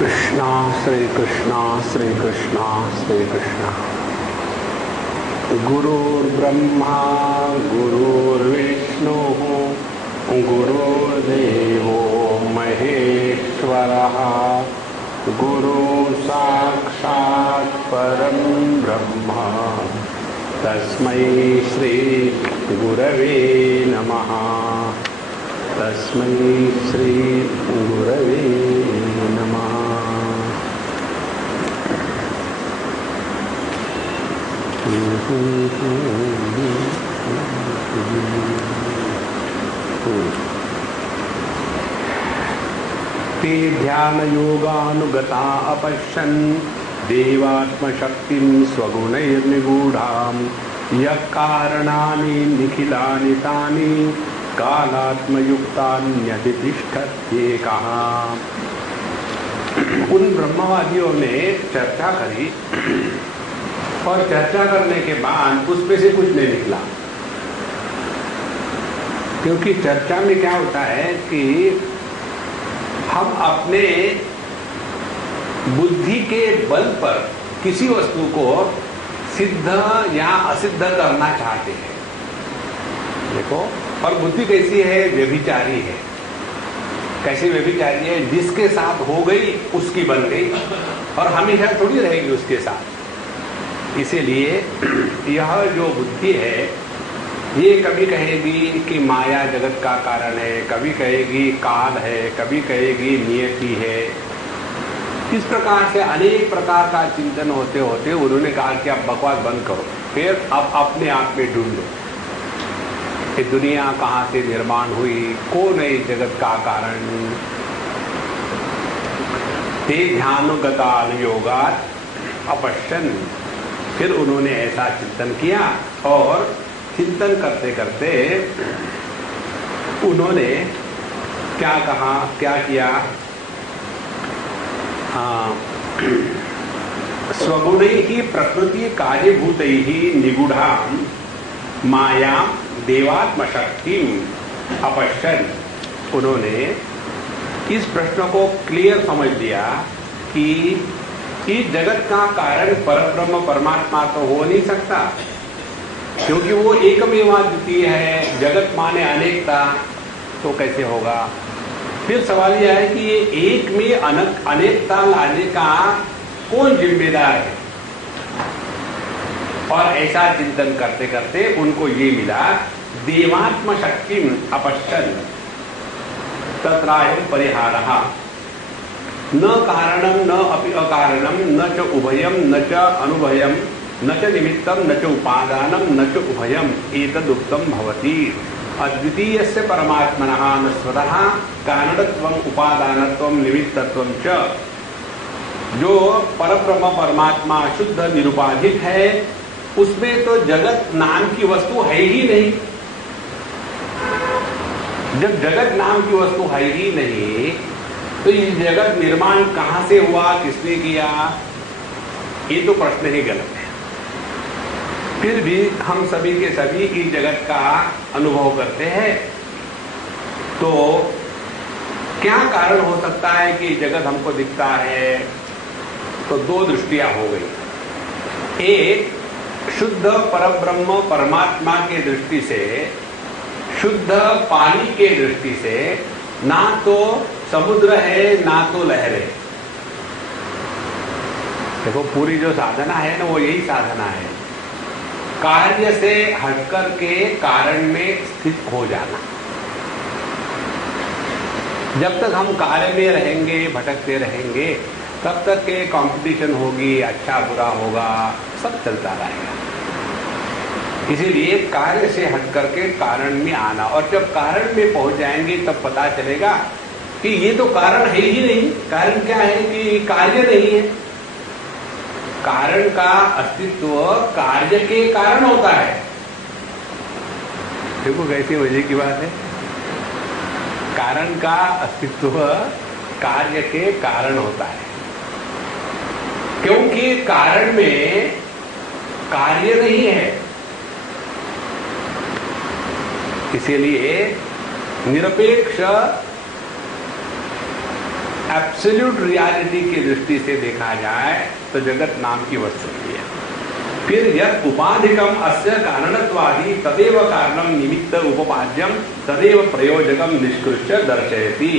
कृष्णा श्री कृष्णा श्री कृष्णा श्री कृष्णा। गुरुर्ब्रह्मा गुरुर्विष्णु गुरुर्देवो महेश्वरः गुरु साक्षात् परं ब्रह्म तस्मै श्री गुरवे नमः। तस्मै श्री गुरवे नमः। ते ध्यानयोगानुगता अपश्यन् देवात्मशक्तिं स्वगुणैर्निगूढां यः कारणानि निखिलानि तानि कालात्मयुक्तान्यतिष्ठत्येकः। उन ब्रह्मवादियों ने चर्चा करी और चर्चा करने के बाद उसमें से कुछ नहीं निकला, क्योंकि चर्चा में क्या होता है कि हम अपने बुद्धि के बल पर किसी वस्तु को सिद्ध या असिद्ध करना चाहते हैं। देखो, और बुद्धि कैसी है? व्यभिचारी है। कैसी व्यभिचारी है? जिसके साथ हो गई उसकी बन गई और हमेशा थोड़ी रहेगी उसके साथ। इसीलिए यह जो बुद्धि है ये कभी कहेगी कि माया जगत का कारण है, कभी कहेगी काल है, कभी कहेगी नियति है। इस प्रकार से अनेक प्रकार का चिंतन होते होते उन्होंने कहा कि अब बकवास बंद करो, फिर अब अपने आप में ढूंढो कि दुनिया कहाँ से निर्माण हुई, कौन है इस जगत का कारण। ते ध्यानुगतानुयोगात् अपश्यन्। फिर उन्होंने ऐसा चिंतन किया और चिंतन करते करते उन्होंने क्या कहा, क्या किया? स्वगुणैः प्रकृति कार्यभूतैः निगूढ़ां मायां देवात्मशक्तिं अपश्यन्। उन्होंने इस प्रश्न को क्लियर समझ लिया कि इस जगत का कारण परब्रह्म परमात्मा तो हो नहीं सकता, क्योंकि वो एकमेव अद्वितीय है। जगत माने अनेकता, तो कैसे होगा? फिर सवाल यह है कि ये एक में अनेकता लाने का कौन जिम्मेदार है? और ऐसा चिंतन करते करते उनको ये मिला, देवात्म शक्तिम अपश्यन् तत्रायं परिहारः। न कारणं न अपि अकारणं न च उभयं न च अनुभयं न च निमित्तं न च उपादानं न च उभयम् एतदुक्तं भवति। अद्वितीयस्य परमात्मनः न स्वतः कारणत्वं उपादानत्वं निमित्तत्वं च। जो परब्रह्म परमात्मा शुद्ध निरुपाधिक है उसमें तो जगत नाम की वस्तु है ही नहीं। जब जगत नाम की वस्तु है ही नहीं तो ये जगत निर्माण कहां से हुआ, किसने किया? ये तो प्रश्न ही गलत है। फिर भी हम सभी के सभी इस जगत का अनुभव करते हैं, तो क्या कारण हो सकता है कि जगत हमको दिखता है? तो दो दृष्टियां हो गई। एक, शुद्ध परब्रह्म परमात्मा के दृष्टि से, शुद्ध पानी के दृष्टि से, ना तो समुद्र है ना तो लहरें। देखो, पूरी जो साधना है ना वो यही साधना है, कार्य से हटकर के कारण में स्थित हो जाना। जब तक हम कार्य में रहेंगे, भटकते रहेंगे, तब तक के कंपटीशन होगी, अच्छा बुरा होगा, सब चलता रहेगा। इसीलिए कार्य से हटकर के कारण में आना, और जब कारण में पहुंच जाएंगे तब पता चलेगा कि ये तो कारण है ही नहीं। कारण क्या है कि कार्य नहीं है। कारण का अस्तित्व कार्य के कारण होता है। देखो कैसी मजे की बात है। कारण का अस्तित्व कार्य के कारण होता है, क्योंकि कारण में कार्य नहीं है। इसीलिए निरपेक्ष एब्सोल्यूट रियलिटी की दृष्टि से देखा जाए तो जगत नाम की वस्तु नहीं है। फिर यद उपाधिकम अस्य कारणत्वादि तदेव कारणम निमित्त उपपाद्यम तदेव प्रयोजकम निष्कृष्य दर्शयति।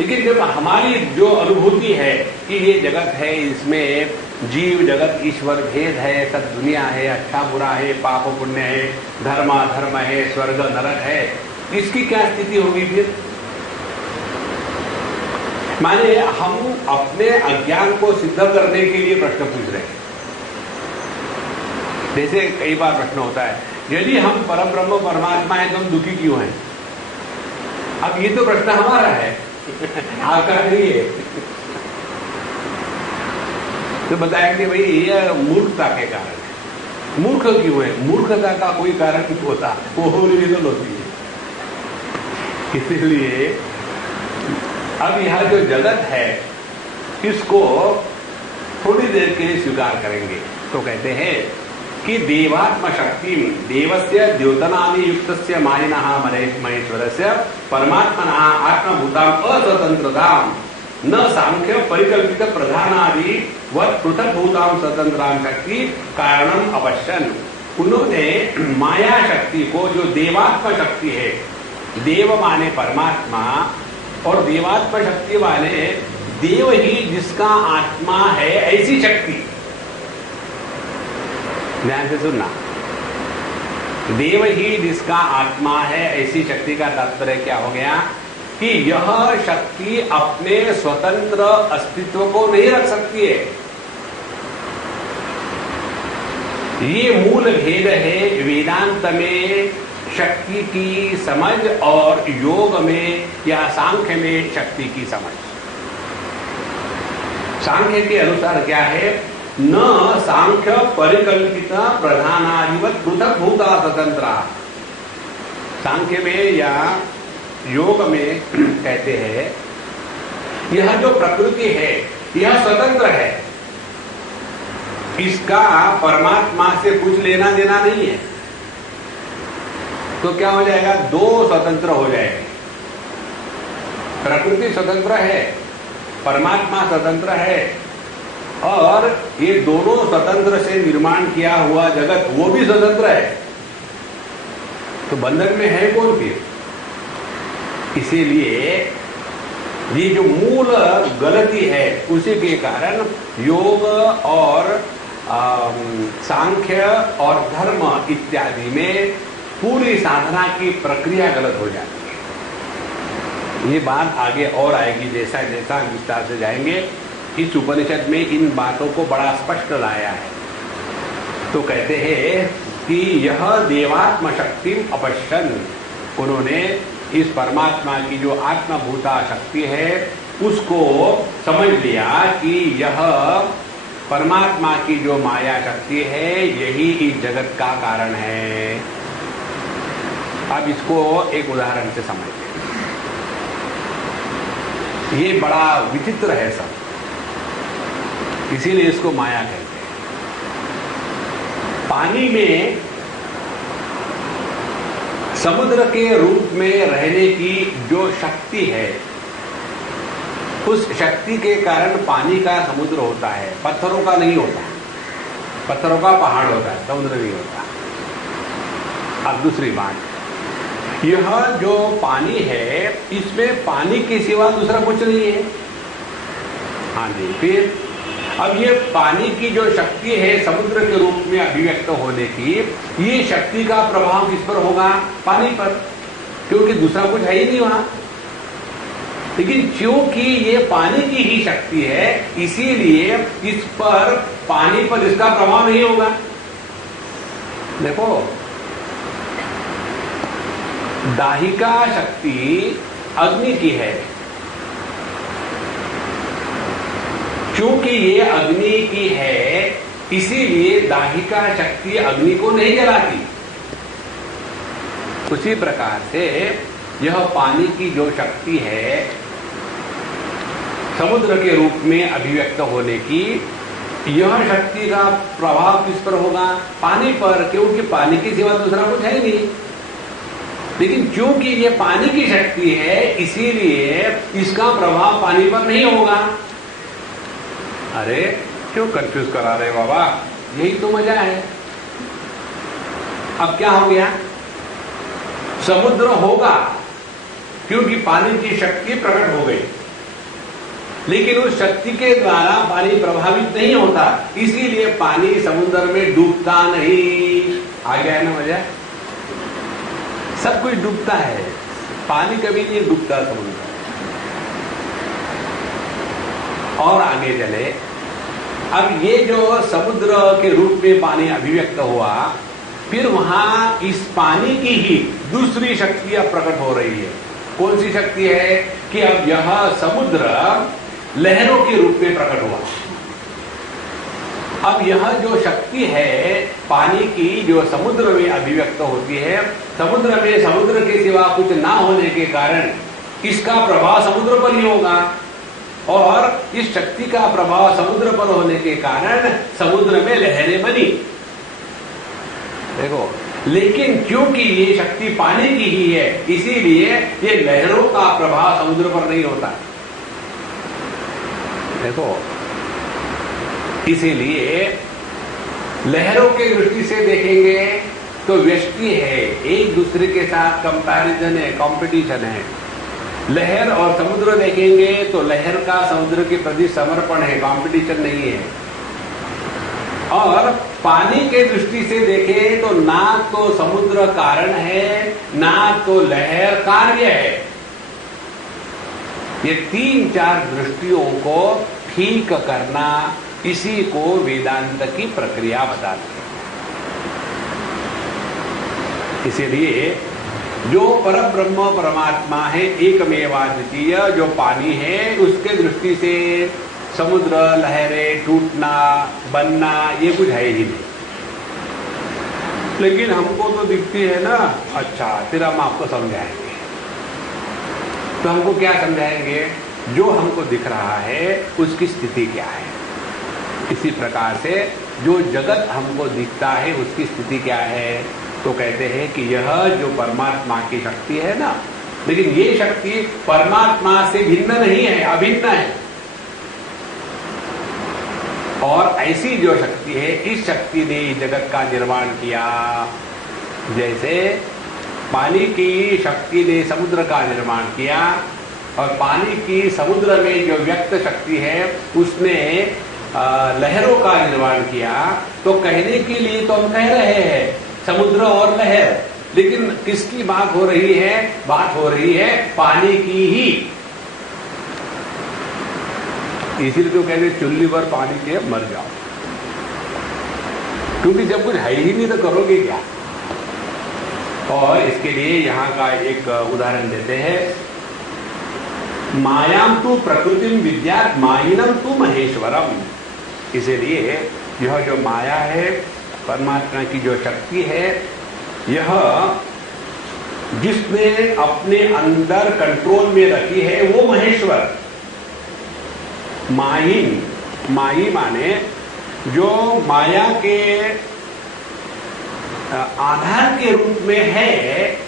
लेकिन जब हमारी जो अनुभूति है कि ये जगत है, इसमें जीव जगत ईश्वर भेद है, सब दुनिया है, अच्छा बुरा है, पाप पुण्य है, धर्म अधर्म है, स्वर्ग नरक है, इसकी क्या स्थिति होगी फिर? माने हम अपने अज्ञान को सिद्ध करने के लिए प्रश्न पूछ रहे हैं। जैसे कई बार प्रश्न होता है, यदि हम परम ब्रह्म परमात्मा है तो हम दुखी क्यों हैं? अब ये तो प्रश्न हमारा है, आपका नहीं है। तो बताएंगे भाई ये मूर्खता के कारण है। मूर्ख क्यों है? मूर्खता का कोई कारण नहीं होता, वो रिजल्ट होती है। इसलिए अब यह जो जगत है इसको थोड़ी देर के लिए स्वीकार करेंगे। तो कहते हैं कि देवात्म शक्ति देवस्य द्योतनानि युक्तस्य मायिनः महेश्वरस्य परमात्मनः आत्मभूताम् अस्वतंत्रताम् न सांख्य परिकल्पित प्रधानादि वत् पृथक्भूताम् स्वतंत्रां शक्ति कारणम अवश्यन। उन्होंने माया शक्ति को, जो देवात्म शक्ति है, देव माने परमात्मा और देवात्म शक्ति वाले देव ही जिसका आत्मा है, ऐसी शक्ति, ध्यान से सुनना, देव ही जिसका आत्मा है ऐसी शक्ति का तात्पर्य क्या हो गया कि यह शक्ति अपने स्वतंत्र अस्तित्व को नहीं रख सकती है। ये मूल भेद है वेदांत में शक्ति की समझ और योग में या सांख्य में शक्ति की समझ। सांख्य के अनुसार क्या है? न सांख्य परिकल्पित प्रधानाधिवत पृथक भूता स्वतंत्र। सांख्य में या योग में कहते हैं यह जो प्रकृति है यह स्वतंत्र है, इसका परमात्मा से कुछ लेना देना नहीं है। तो क्या हो जाएगा? दो स्वतंत्र हो जाएंगे। प्रकृति स्वतंत्र है, परमात्मा स्वतंत्र है, और ये दोनों स्वतंत्र से निर्माण किया हुआ जगत वो भी स्वतंत्र है। तो बंधन में है कौन फिर? इसीलिए ये जो मूल गलती है उसी के कारण योग और सांख्य और धर्म इत्यादि में पूरी साधना की प्रक्रिया गलत हो जाती है। ये बात आगे और आएगी, जैसा जैसा विस्तार से जाएंगे। इस उपनिषद में इन बातों को बड़ा स्पष्ट लाया है। तो कहते हैं कि यह देवात्म शक्ति अपश्यन, उन्होंने इस परमात्मा की जो आत्मभूता शक्ति है उसको समझ लिया कि यह परमात्मा की जो माया शक्ति है यही इस जगत का कारण है। अब इसको एक उदाहरण से समझते हैं। ये बड़ा विचित्र है सब, इसीलिए इसको माया कहते हैं। पानी में समुद्र के रूप में रहने की जो शक्ति है, उस शक्ति के कारण पानी का समुद्र होता है, पत्थरों का नहीं होता। पत्थरों का पहाड़ होता है, समुद्र नहीं होता। अब दूसरी बात, यह जो पानी है इसमें पानी के सिवा दूसरा कुछ नहीं है। हाँ जी, फिर अब ये पानी की जो शक्ति है समुद्र के रूप में अभिव्यक्त होने की, ये शक्ति का प्रभाव किस पर होगा? पानी पर, क्योंकि दूसरा कुछ है ही नहीं वहां। लेकिन क्योंकि ये पानी की ही शक्ति है इसीलिए इस पर, पानी पर इसका प्रभाव नहीं होगा। देखो, दाहिका शक्ति अग्नि की है, क्योंकि ये अग्नि की है इसीलिए दाहिका शक्ति अग्नि को नहीं जलाती। उसी प्रकार से यह पानी की जो शक्ति है समुद्र के रूप में अभिव्यक्त होने की, यह शक्ति का प्रभाव किस पर होगा? पानी पर, क्योंकि पानी के सिवा दूसरा कुछ है नहीं। लेकिन क्योंकि ये पानी की शक्ति है इसीलिए इसका प्रभाव पानी पर नहीं होगा। अरे क्यों कंफ्यूज करा रहे बाबा, यही तो मजा है। अब क्या हो गया, समुद्र होगा क्योंकि पानी की शक्ति प्रकट हो गई, लेकिन उस शक्ति के द्वारा पानी प्रभावित नहीं होता, इसीलिए पानी समुद्र में डूबता नहीं। आ गया ना मजा, सब कुछ डूबता है, पानी कभी नहीं डूबता समुद्र। और आगे चले, अब ये जो समुद्र के रूप में पानी अभिव्यक्त हुआ, फिर वहां इस पानी की ही दूसरी शक्ति अब प्रकट हो रही है। कौन सी शक्ति है कि अब यह समुद्र लहरों के रूप में प्रकट हुआ। अब यह जो शक्ति है पानी की जो समुद्र में अभिव्यक्त होती है, समुद्र में समुद्र के सिवा कुछ ना होने के कारण इसका प्रभाव समुद्र पर ही होगा, और इस शक्ति का प्रभाव समुद्र पर होने के कारण समुद्र में लहरें बनी। देखो, लेकिन क्योंकि ये शक्ति पानी की ही है इसीलिए ये लहरों का प्रभाव समुद्र पर नहीं होता। देखो, इसीलिए लहरों के दृष्टि से देखेंगे तो व्यष्टि है, एक दूसरे के साथ कंपैरिजन है, कंपटीशन है। लहर और समुद्र देखेंगे तो लहर का समुद्र के प्रति समर्पण है, कंपटीशन नहीं है। और पानी के दृष्टि से देखें तो ना तो समुद्र कारण है ना तो लहर कार्य है। ये तीन चार दृष्टियों को ठीक करना, इसी को वेदांत की प्रक्रिया बताते हैं। इसीलिए जो परब्रह्म परमात्मा है, एकमेवाद्वितीय जो पानी है, उसके दृष्टि से समुद्र, लहरें, टूटना, बनना ये कुछ है ही नहीं। लेकिन हमको तो दिखती है ना। अच्छा, फिर हम आपको समझाएंगे। तो हमको क्या समझाएंगे? जो हमको दिख रहा है उसकी स्थिति क्या है। इसी प्रकार से जो जगत हमको दिखता है उसकी स्थिति क्या है, तो कहते हैं कि यह जो परमात्मा की शक्ति है ना, लेकिन ये शक्ति परमात्मा से भिन्न नहीं है, अभिन्न है। और ऐसी जो शक्ति है, इस शक्ति ने जगत का निर्माण किया। जैसे पानी की शक्ति ने समुद्र का निर्माण किया, और पानी की समुद्र में जो व्यक्त शक्ति है उसने लहरों का निर्माण किया। तो कहने के लिए तो हम कह रहे हैं समुद्र और लहर, लेकिन किसकी बात हो रही है? बात हो रही है पानी की ही। इसीलिए तो कहते चुल्ली पर पानी के मर जाओ, क्योंकि जब कुछ है ही नहीं तो करोगे क्या। और इसके लिए यहाँ का एक उदाहरण देते हैं, मायाम तु प्रकृतिम विद्यात् मायिनम तु महेश्वरम। इसीलिए यह जो माया है, परमात्मा की जो शक्ति है, यह जिसने अपने अंदर कंट्रोल में रखी है वो महेश्वर। मायिन, माई माने जो माया के आधार के रूप में है,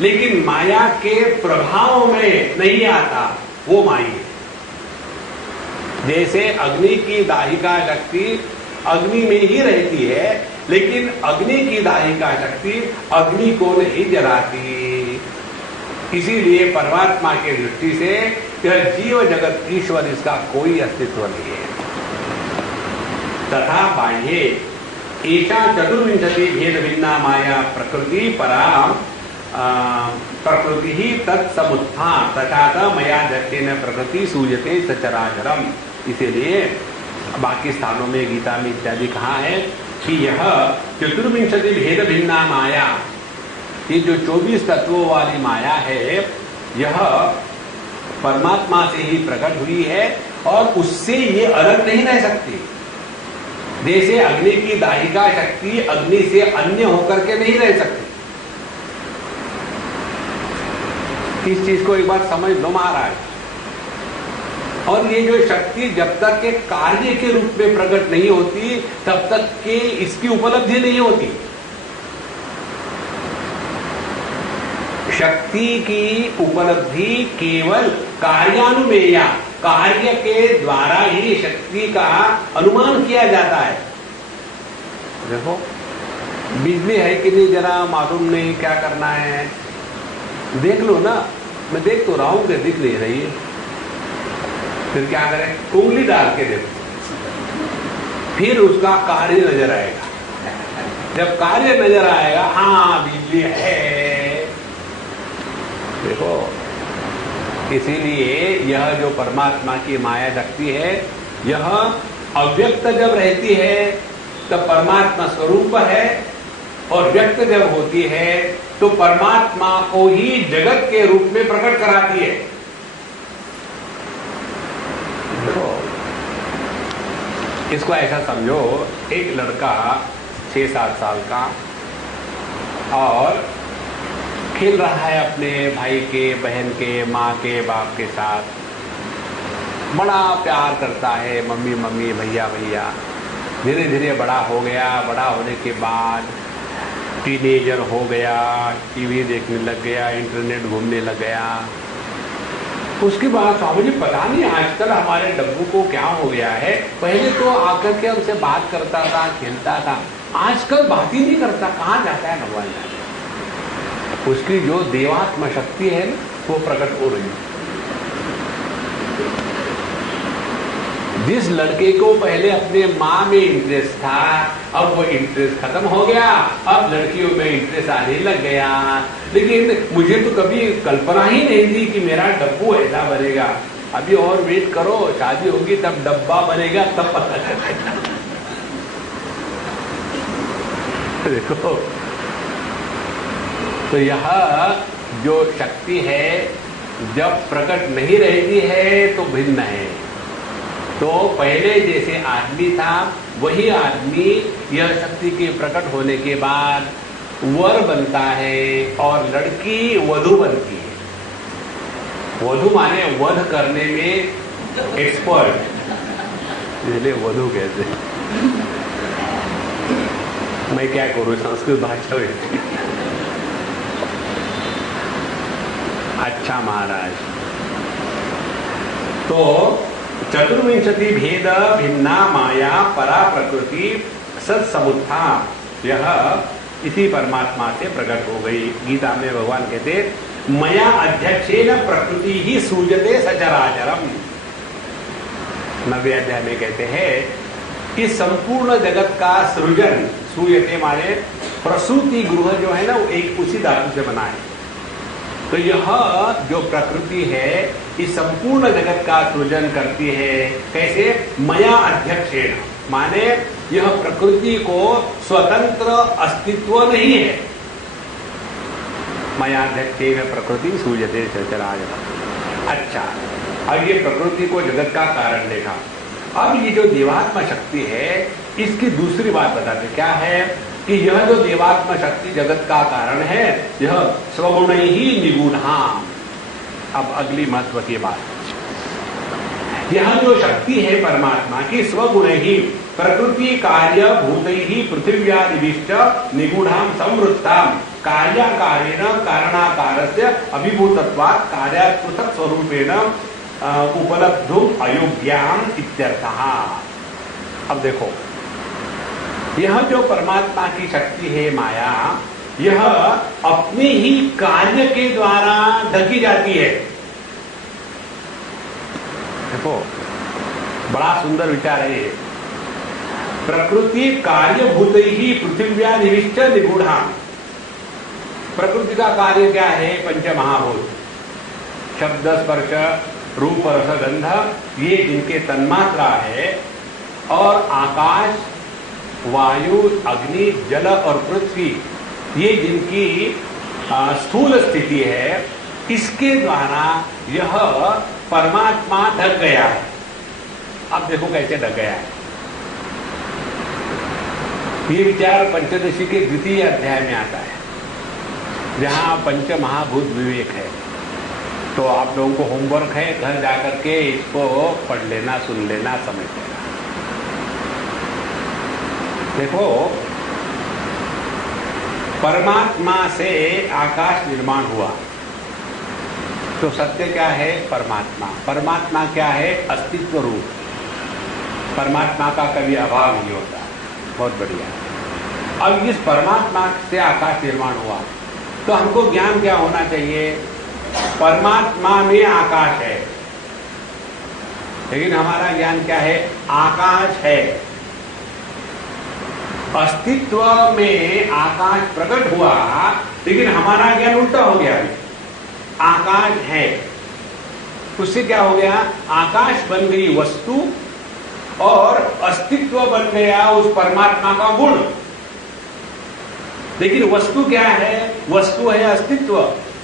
लेकिन माया के प्रभाव में नहीं आता, वो माई है। जैसे अग्नि की दाहिका शक्ति अग्नि में ही रहती है, लेकिन अग्नि की दाहिका शक्ति अग्नि को नहीं जलाती। इसीलिए परमात्मा के दृष्टि से यह जीव जगत ईश्वर, इसका कोई अस्तित्व नहीं है। तथा बाह्ये ईशा चतुर्विंशति भेद भिन्ना माया प्रकृति पराम प्रकृति ही तत्समुत्थान तथा मया दत्तेन प्रकृति सूयते सचराचरम। इसीलिए बाकी स्थानों में गीता में इत्यादि कहा है कि यह चतुर्विंशति भेद भिन्ना माया, ये जो 24 तत्वों वाली माया है, यह परमात्मा से ही प्रकट हुई है और उससे ये अलग नहीं रह सकती। जैसे अग्नि की दाहिका शक्ति अग्नि से अन्य होकर के नहीं रह सकती। इस चीज को एक बार समझ लो महाराज। और ये जो शक्ति जब तक के कार्य के रूप में प्रकट नहीं होती, तब तक के इसकी उपलब्धि नहीं होती। शक्ति की उपलब्धि केवल कार्यानुमेया, कार्य के द्वारा ही शक्ति का अनुमान किया जाता है। देखो बिजली है कि नहीं जरा मालूम नहीं, क्या करना है देख लो ना, मैं देख तो रहा हूं कि दिख नहीं रही है, फिर क्या करें, उंगली डाल के देखो, फिर उसका कार्य नजर आएगा। जब कार्य नजर आएगा, हाँ बिजली है। देखो इसीलिए यह जो परमात्मा की माया शक्ति है, यह अव्यक्त जब रहती है तब परमात्मा स्वरूप है, और व्यक्त जब होती है तो परमात्मा को ही जगत के रूप में प्रकट कराती है। इसको ऐसा समझो, एक लड़का 6-7 साल का और खेल रहा है अपने भाई के, बहन के, माँ के, बाप के साथ, बड़ा प्यार करता है, मम्मी मम्मी, भैया भैया। धीरे धीरे बड़ा हो गया, बड़ा होने के बाद टीनेजर हो गया, टीवी देखने लग गया, इंटरनेट घूमने लग गया। उसके बाद स्वामी जी पता नहीं आजकल हमारे डब्बू को क्या हो गया है, पहले तो आकर के हमसे बात करता था, खेलता था, आजकल बात ही नहीं करता, कहाँ जाता है भगवान जाने। उसकी जो देवात्म शक्ति है वो प्रकट हो रही है। जिस लड़के को पहले अपने माँ में इंटरेस्ट था, अब वो इंटरेस्ट खत्म हो गया, अब लड़कियों में इंटरेस्ट आने लग गया। लेकिन मुझे तो कभी कल्पना ही नहीं थी कि मेरा डब्बू ऐसा बनेगा। अभी और वेट करो, शादी होगी तब डब्बा बनेगा, तब पता चलेगा। देखो तो यह जो शक्ति है जब प्रकट नहीं रहती है तो भिन्न है। तो पहले जैसे आदमी था वही आदमी यह शक्ति के प्रकट होने के बाद वर बनता है और लड़की वधू बनती है। वधू माने वध करने में एक्सपर्ट, इसलिए वधू कहते हैं। मैं क्या करूं, संस्कृत भाषा में। अच्छा महाराज, तो चतुर्विंशति भेद भिन्ना माया परा प्रकृति सत्समुत्था, यह इसी परमात्मा से प्रकट हो गई। गीता में भगवान कहते मया अध्यक्षेन प्रकृति ही सूजते सचराचरम। 90 अध्याय में कहते हैं कि संपूर्ण जगत का सृजन, सूयते माने प्रसूति गृह जो है ना, वो एक उसी धातु से बना है। तो यह जो प्रकृति है इस संपूर्ण जगत का सृजन करती है। कैसे? मया अध्यक्षेण, माने यह प्रकृति को स्वतंत्र अस्तित्व नहीं है। मया अध्यक्षेण प्रकृति सूयते सचराचरम। अच्छा, अब ये प्रकृति को जगत का कारण देखा। अब ये जो देवात्मा शक्ति है इसकी दूसरी बात बताते क्या है कि यह जो देवात्मा शक्ति जगत का कारण है, यह स्वगुण ही निगुणा। अब अगली महत्व की बात, यह जो शक्ति है परमात्मा की स्वगुण ही प्रकृति कार्य भूत ही पृथिव्यादिविष्ट निगुणाम समृद्धा कार्याकारेण कारणाकारस्य अभिभूतत्वात् कार्यात् पृथक् स्वरूपेण उपलब्धुम अयोग्याम इत्यर्थः। अब देखो, यह जो परमात्मा की शक्ति है माया, यह अपने ही कार्य के द्वारा ढकी जाती है। देखो बड़ा सुंदर विचार है ये। प्रकृति कार्यभूत ही पृथिव्यादिविष्ट निगूढ़ा। प्रकृति का कार्य क्या है? पंचमहाभूत, शब्द स्पर्श रूप रस गंध, ये जिनके तन्मात्रा है, और आकाश वायु अग्नि जल और पृथ्वी, ये जिनकी स्थूल स्थिति है, इसके द्वारा यह परमात्मा ढक गया है। अब देखो कैसे ढक गया है। ये विचार पंचदशी के द्वितीय अध्याय में आता है, जहां पंच महाभूत विवेक है। तो आप लोगों को होमवर्क है, घर जाकर के इसको पढ़ लेना, सुन लेना, समझ लेना। देखो परमात्मा से आकाश निर्माण हुआ, तो सत्य क्या है? परमात्मा। परमात्मा क्या है? अस्तित्व रूप। परमात्मा का कभी अभाव नहीं होता। बहुत बढ़िया। अब इस परमात्मा से आकाश निर्माण हुआ, तो हमको ज्ञान क्या होना चाहिए? परमात्मा में आकाश है, लेकिन हमारा ज्ञान क्या है? आकाश है। अस्तित्व में आकाश प्रकट हुआ, लेकिन हमारा ज्ञान उल्टा हो गया। आकाश है, उससे क्या हो गया? आकाश बन गई वस्तु और अस्तित्व बन गया उस परमात्मा का गुण। लेकिन वस्तु क्या है? वस्तु है अस्तित्व,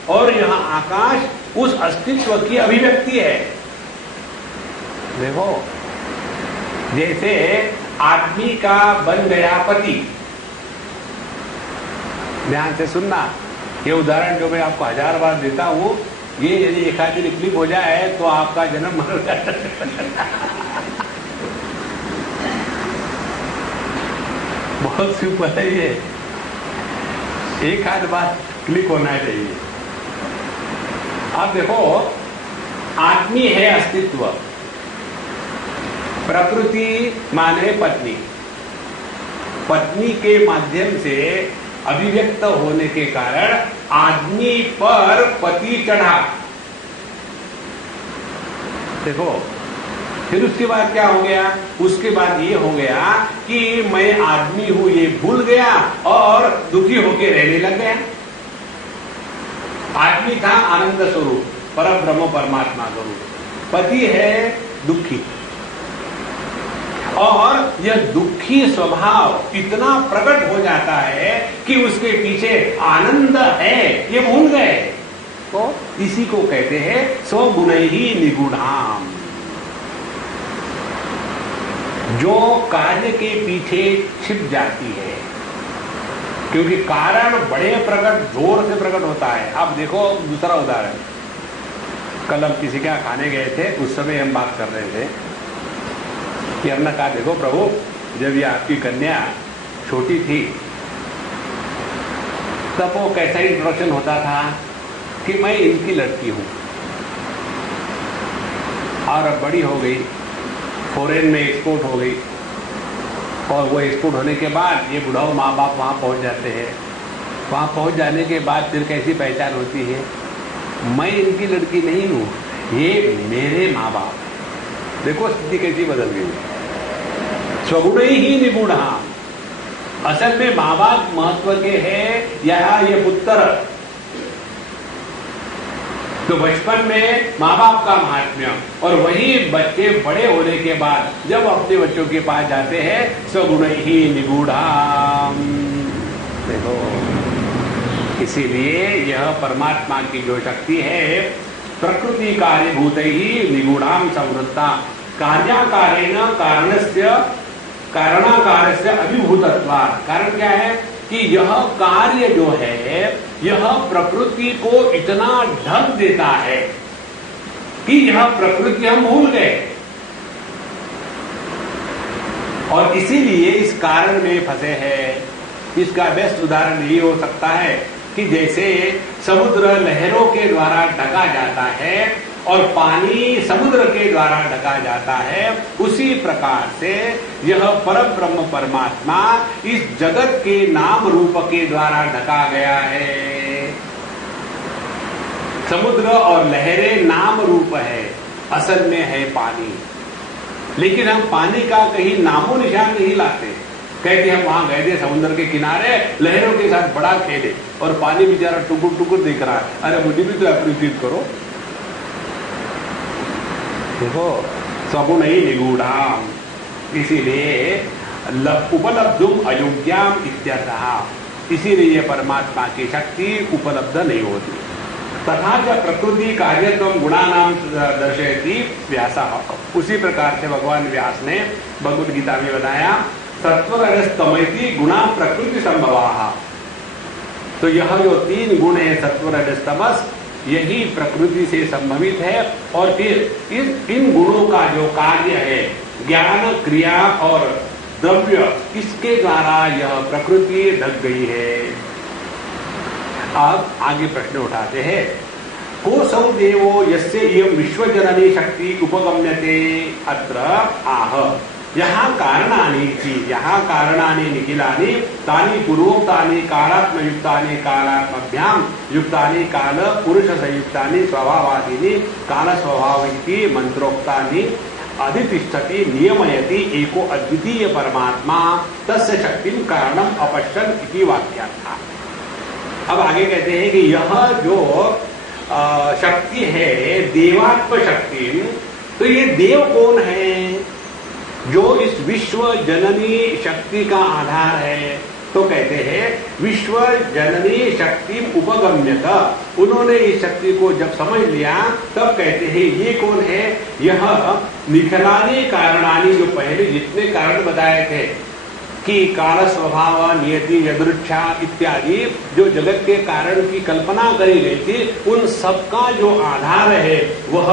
और यह आकाश उस अस्तित्व की अभिव्यक्ति है। देखो, जैसे आदमी का बन गया पति। ध्यान से सुनना, ये उदाहरण जो मैं आपको 1000 बार देता हूं, ये यदि एक आध दिन क्लिक हो जाए तो आपका जन्म मर जाता। बहुत सिंपल है ये, एक आध बार क्लिक होना चाहिए। आप देखो, आदमी है अस्तित्व, प्रकृति माने पत्नी। पत्नी के माध्यम से अभिव्यक्त होने के कारण आदमी पर पति चढ़ा। देखो, फिर उसके बाद क्या हो गया? उसके बाद ये हो गया कि मैं आदमी हूं ये भूल गया और दुखी होकर रहने लग गया। आदमी था आनंद स्वरूप, परम ब्रह्म परमात्मा स्वरूप। पति है दुखी, और यह दुखी स्वभाव इतना प्रकट हो जाता है कि उसके पीछे आनंद है ये भूल गए। तो इसी को कहते हैं स्वगुणैहि निगूढ़ाम। जो कार्य के पीछे छिप जाती है, क्योंकि कारण बड़े प्रकट जोर से प्रकट होता है। अब देखो दूसरा उदाहरण, कल हम किसी का खाने गए थे, उस समय हम बात कर रहे थे कि हमने कहा देखो प्रभु, जब ये आपकी कन्या छोटी थी तब वो कैसा इंट्रोडक्शन होता था कि मैं इनकी लड़की हूं, और अब बड़ी हो गई, फॉरेन में एक्सपोर्ट हो गई, और वो एक्सपोर्ट होने के बाद ये बुढ़ाओ माँ बाप वहाँ पहुँच जाते हैं। वहाँ पहुँच जाने के बाद फिर कैसी पहचान होती है? मैं इनकी लड़की नहीं हूँ, ये मेरे माँ बाप। देखो स्थिति कैसी बदल गई। स्वगुणैहि निगूढ़ाम। असल में माँ बाप महत्व के हैं या ये पुत्र? तो बचपन में माँ बाप का महात्म्य, और वही बच्चे बड़े होने के बाद जब अपने बच्चों के पास जाते हैं, स्वगुणैहि निगूढ़ाम। देखो, इसीलिए यह परमात्मा की जो शक्ति है, प्रकृति कार्यभूतैहि निगूढ़ाम संवृत्ता। कार्याकारेण कारणस्य कारणाकारस्य अभिभूतत्वात्। कारण क्या है कि यह कार्य जो है यह प्रकृति को इतना ढक देता है कि यह प्रकृति हम भूल गए, और इसीलिए इस कारण में फंसे हैं। इसका बेस्ट उदाहरण ये हो सकता है कि जैसे समुद्र लहरों के द्वारा ढका जाता है और पानी समुद्र के द्वारा ढका जाता है, उसी प्रकार से यह परम ब्रह्म परमात्मा इस जगत के नाम रूप के द्वारा ढका गया है। समुद्र और लहरें नाम रूप है, असल में है पानी। लेकिन हम पानी का कहीं नामो निशान नहीं लाते। कहते हम वहां गए थे समुद्र के किनारे, लहरों के साथ बड़ा खेले, और पानी बेचारा टुकुर टुकुर दिख रहा है। अरे मुझे भी तो अप्रिशिएट करो। देखो, स्वगुणैहि निगूढ़ाम। इसीलिए उपलब्धुम अयोग्याम इत्यर्थः। इसीलिए परमात्मा की शक्ति उपलब्ध नहीं होती। तथा च प्रकृति कार्यत्वम गुणानाम दर्शयति व्यासः। उसी प्रकार से भगवान व्यास ने भगवद गीता में बताया, सत्वरजस्तमैति गुणा प्रकृति संभवाः। तो यह जो 3 गुण है सत्व रजस तमस, यही प्रकृति से संभवित है। और फिर इन गुणों का जो कार्य है, ज्ञान, क्रिया और द्रव्य, इसके द्वारा यह प्रकृति ढक गई है। अब आगे प्रश्न उठाते हैं, कोसौ देवो यस्य इयं विश्वजननी शक्ति उपगम्यते अत्र आह। यहाँ कारणानि निखिलानि तानि पूर्वोक्तानि कालात्मयुक्तानि कालात्मभ्याम युक्तानि काल पुरुष संयुक्तानि स्वभावादीनि काल स्वभाविकी मंत्रोक्तानि अधितिष्ठति नियमयति एको अद्वितीय परमात्मा तस्य शक्तिं कारणम अपश्यन् इति वाक्यार्थ। अब आगे कहते हैं कि यह जो शक्ति है देवात्म शक्ति, तो ये देव कौन है जो इस विश्व जननी शक्ति का आधार है? तो कहते हैं विश्व जननी शक्ति उपगम्यत, उन्होंने इस शक्ति को जब समझ लिया तब कहते हैं ये कौन है? यह निखिलानि कारणानि, जो पहले जितने कारण बताए थे कि काल स्वभाव नियति यदृच्छा इत्यादि जो जगत के कारण की कल्पना करी गई थी, उन सबका जो आधार है वह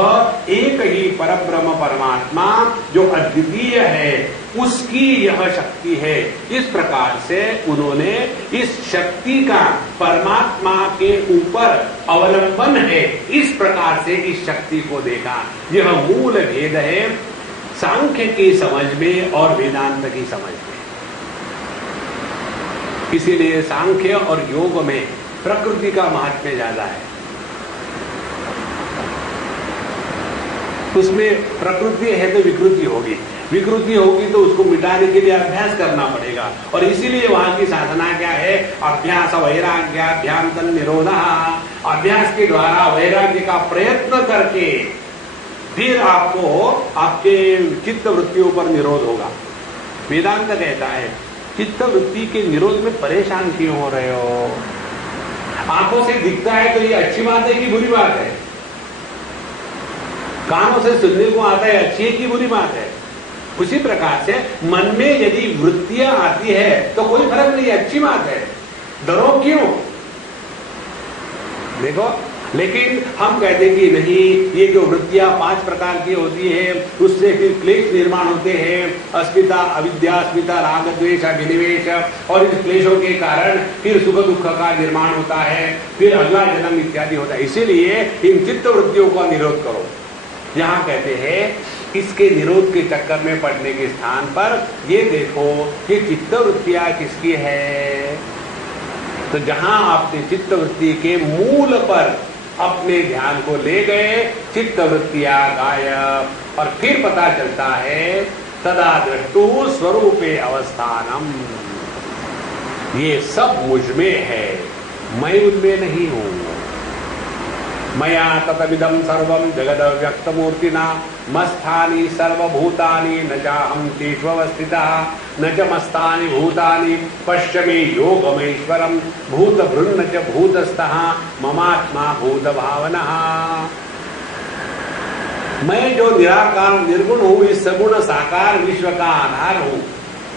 एक ही परब्रह्म परमात्मा जो अद्वितीय है, उसकी यह शक्ति है। इस प्रकार से उन्होंने इस शक्ति का परमात्मा के ऊपर अवलंबन है, इस प्रकार से इस शक्ति को देखा। यह मूल भेद है सांख्य की समझ में और वेदांत की समझ में। इसीलिए सांख्य और योग में प्रकृति का महात्म्य ज्यादा है। उसमें प्रकृति है तो विकृति होगी, विकृति होगी तो उसको मिटाने के लिए अभ्यास करना पड़ेगा। और इसीलिए वहां की साधना क्या है? अभ्यास वैराग्याभ्याम निरोधा। अभ्यास के द्वारा वैराग्य का प्रयत्न करके फिर आपको आपके चित्त वृत्तियों पर निरोध होगा। वेदांत कहता है चित्त वृत्ति के निरोध में परेशान क्यों हो रहे हो? आंखों से दिखता है तो ये अच्छी बात है कि बुरी बात है? कानों से सुनने को आता है, अच्छी है कि बुरी बात है? उसी प्रकार से मन में यदि वृत्तियां आती है तो कोई फर्क नहीं, अच्छी बात है, डरो क्यों? देखो, लेकिन हम कहते हैं कि नहीं, ये जो वृत्तियां 5 प्रकार की होती है उससे फिर क्लेश निर्माण होते हैं, अस्मिता अविद्या अस्मिता राग द्वेष अभिनिवेश, और इन क्लेशों के कारण फिर सुख दुख का निर्माण होता है, फिर अगला जन्म इत्यादि होता है। इसीलिए इन चित्त वृत्तियों का निरोध करो। यहाँ कहते हैं इसके निरोध के चक्कर में पड़ने के स्थान पर ये देखो कि चित्त वृत्तियां किसकी है। तो जहां आपने चित्त वृत्ति के मूल पर अपने ध्यान को ले गए, चित्त वृत्तियां गायब, और फिर पता चलता है सदा दृष्टु स्वरूपे अवस्थानम, ये सब मुझ में है, मैं उनमें नहीं हूं। मया ततमिदं सर्वं जगद व्यक्तमूर्तिना मस्थानि सर्वभूतानि न चाहं तेष्वस्थितः न च मस्तानि भूतानि पश्य मे योगमेश्वरं भूतभृन्न च भूतस्थः ममात्मा भूतभावनः। मैं जो निराकार निर्गुण हूं, इस सगुण साकार विश्व का आधार हूं,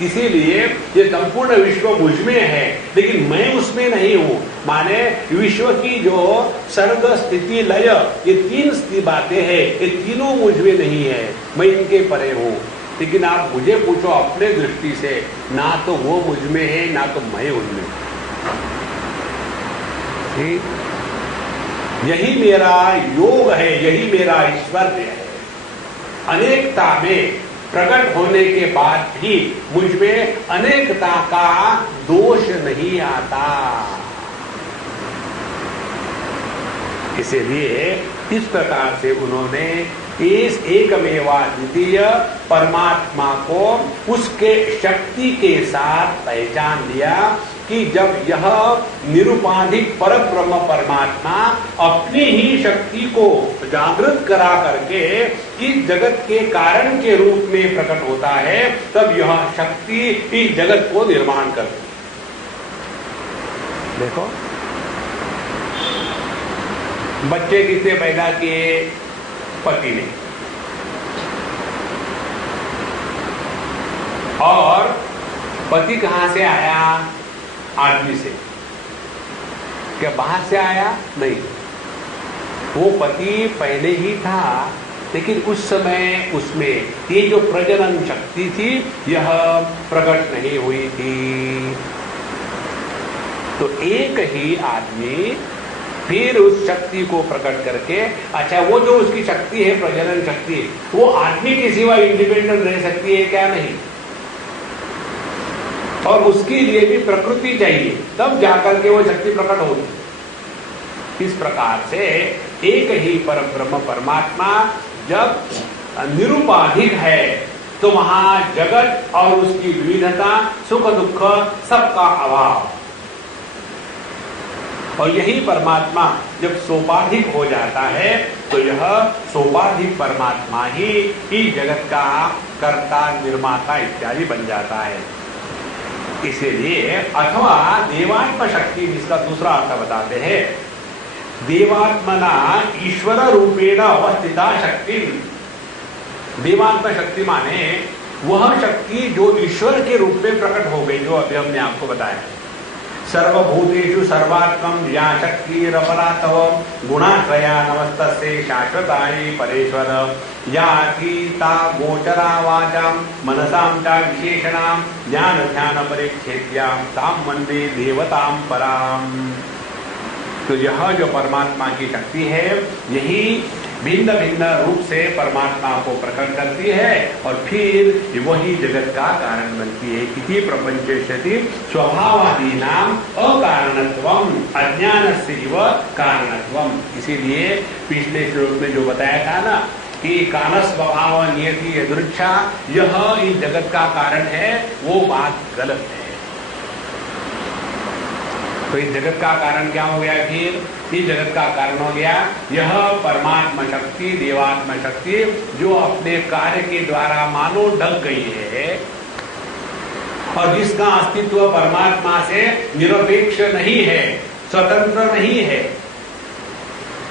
इसीलिए ये संपूर्ण विश्व मुझ में है, लेकिन मैं उसमें नहीं हूं। माने विश्व की जो सर्ग स्थिति लय, ये 3 बातें हैं, ये तीनों मुझ में नहीं है, मैं इनके परे हूं। लेकिन आप मुझे पूछो अपने दृष्टि से, ना तो वो मुझ में है ना तो मैं उनमें। यही मेरा योग है, यही मेरा ऐश्वर्य है। अनेकता में प्रकट होने के बाद भी मुझ में अनेकता का दोष नहीं आता। इसीलिए इस प्रकार से उन्होंने इस एकमेवा द्वितीय परमात्मा को उसके शक्ति के साथ पहचान लिया कि जब यह निरुपाधिक परब्रह्म परमात्मा अपनी ही शक्ति को जागृत करा करके इस जगत के कारण के रूप में प्रकट होता है, तब यह शक्ति इस जगत को निर्माण करती है। देखो, बच्चे किसने पैदा किए? पति ने। और पति कहां से आया? आदमी से। क्या बाहर से आया? नहीं, वो पति पहले ही था, लेकिन उस समय उसमें ये जो प्रजनन शक्ति थी यह प्रकट नहीं हुई थी। तो एक ही आदमी फिर उस शक्ति को प्रकट करके, अच्छा वो जो उसकी शक्ति है, प्रजनन शक्ति, वो आदमी के सिवा इंडिपेंडेंट रह सकती है क्या? नहीं। और उसके लिए भी प्रकृति चाहिए, तब जाकर के वो शक्ति प्रकट होगी। इस प्रकार से एक ही परब्रह्म परमात्मा जब निरुपाधिक है तो वहां जगत और उसकी विविधता, सुख दुख सबका अभाव। और यही परमात्मा जब सोपाधिक हो जाता है तो यह सोपाधिक परमात्मा ही जगत का कर्ता, निर्माता इत्यादि बन जाता है। इसीलिए अथवा देवात्म शक्ति, जिसका दूसरा अर्थ बताते हैं, देवात्मना ईश्वर रूपेण अवस्थिता शक्ति। देवात्म शक्ति माने वह शक्ति जो ईश्वर के रूप में प्रकट हो गई, जो अभी हमने आपको बताया। सर्वभूतेषु सर्वात्मं या शक्तिरपरा तव गुणात्रया नमस्तस्यै शाश्वतायै परेश्वर या गीता गोचरा वाचां मनसां च विशेषणां ज्ञान ध्यान परिच्छेद्यां तां वन्दे देवतां पराम्। तो यह जो परमात्मा की शक्ति है, यही भिन्न भिन्न रूप से परमात्मा को प्रकट करती है और फिर वही जगत का कारण बनती है। इति प्रपंचेष्यति स्वभावादीनाम अकारणत्वम अज्ञानस्यैव कारणत्वम। इसीलिए पिछले श्लोक में जो बताया था ना कि काल स्वभाव नियति यदृच्छा, यह इस जगत का कारण है, वो बात गलत है। तो इस जगत का कारण क्या हो गया? फिर इस जगत का कारण हो गया यह परमात्मा शक्ति, देवात्मा शक्ति, जो अपने कार्य के द्वारा मानो ढक गई है और जिसका अस्तित्व परमात्मा से निरपेक्ष नहीं है, स्वतंत्र नहीं है।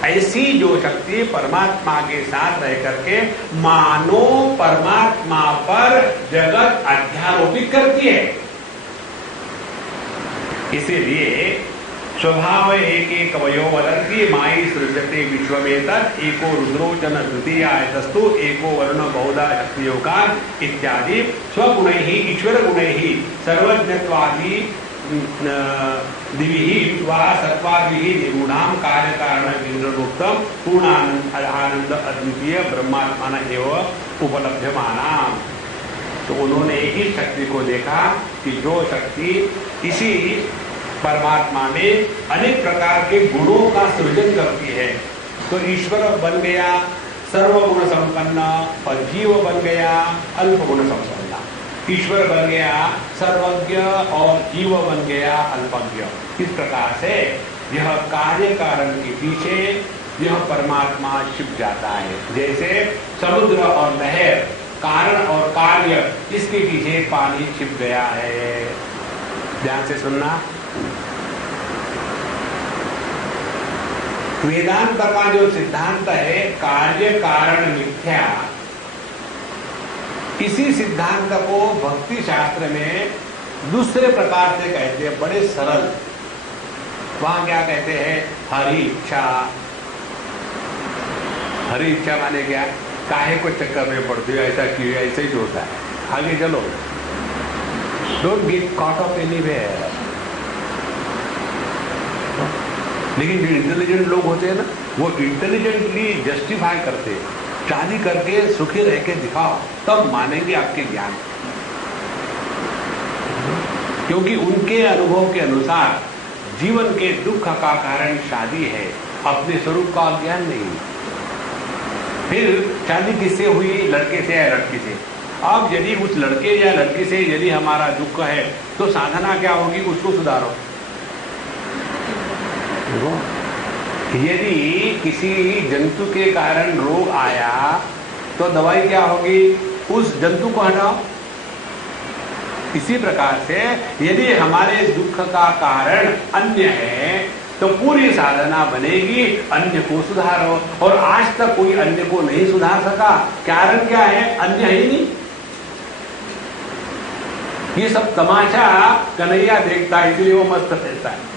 ऐसी जो शक्ति परमात्मा के साथ रह करके मानो परमात्मा पर जगत अध्यारोपित करती है। इसीलिए स्वभाव एक एक वयो वदन्ति मायि सृजते विश्वमेतत् एको रुद्रोचन द्वितीयायतस्तु एको वर्ण बहुधा शक्तियोगान इत्यादि स्वगुणैः ईश्वर गुणैः सर्वज्ञत्वादि दिविः वा सत्वादिः निगुणां कार्य कारण विन्द्रमुक्तम पूर्णानंद अद्वितीय ब्रह्मात्मान एव उपलभ्यमाना। तो उन्होंने इस शक्ति को देखा कि जो शक्ति इसी परमात्मा में अनेक प्रकार के गुणों का सृजन करती है, तो ईश्वर बन गया सर्वगुण संपन्न और जीव बन गया अल्प गुण संपन्न। ईश्वर बन गया सर्वज्ञ और जीव बन गया अल्पज्ञ। इस प्रकार से यह कार्य कारण के पीछे यह परमात्मा छिप जाता है। जैसे समुद्र और नहर, कारण और कार्य, इसके पीछे पानी छिप गया है। ध्यान से सुनना। वेदांत का जो सिद्धांत है कार्य कारण मिथ्या, इसी सिद्धांत को भक्ति शास्त्र में दूसरे प्रकार से कहते हैं, बड़े सरल। वहां क्या कहते हैं? हरि इच्छा। हरि इच्छा माने क्या? काहे को चक्कर में पड़ती है, ऐसा क्यों, ऐसे ही होता है, आगे चलो, don't get caught of anywhere. लेकिन जो इंटेलिजेंट लोग होते हैं ना, वो इंटेलिजेंटली जस्टिफाई करते हैं, शादी करके सुखी रह के दिखाओ, तब मानेंगे आपके ज्ञान। क्योंकि उनके अनुभव के अनुसार जीवन के दुख का कारण शादी है, अपने स्वरूप का ज्ञान नहीं। फिर शादी किससे हुई? लड़के से या लड़की से। अब यदि उस लड़के या लड़की से यदि हमारा दुख है तो साधना क्या होगी? उसको सुधारो। यदि किसी जंतु के कारण रोग आया तो दवाई क्या होगी? उस जंतु को हटाओ। इसी प्रकार से यदि हमारे दुख का कारण अन्य है तो पूरी साधना बनेगी अन्य को सुधारो। और आज तक कोई अन्य को नहीं सुधार सका, कारण क्या है? अन्य ही नहीं। ये सब तमाशा कन्हैया देखता है, इसलिए वो मस्त रहता है।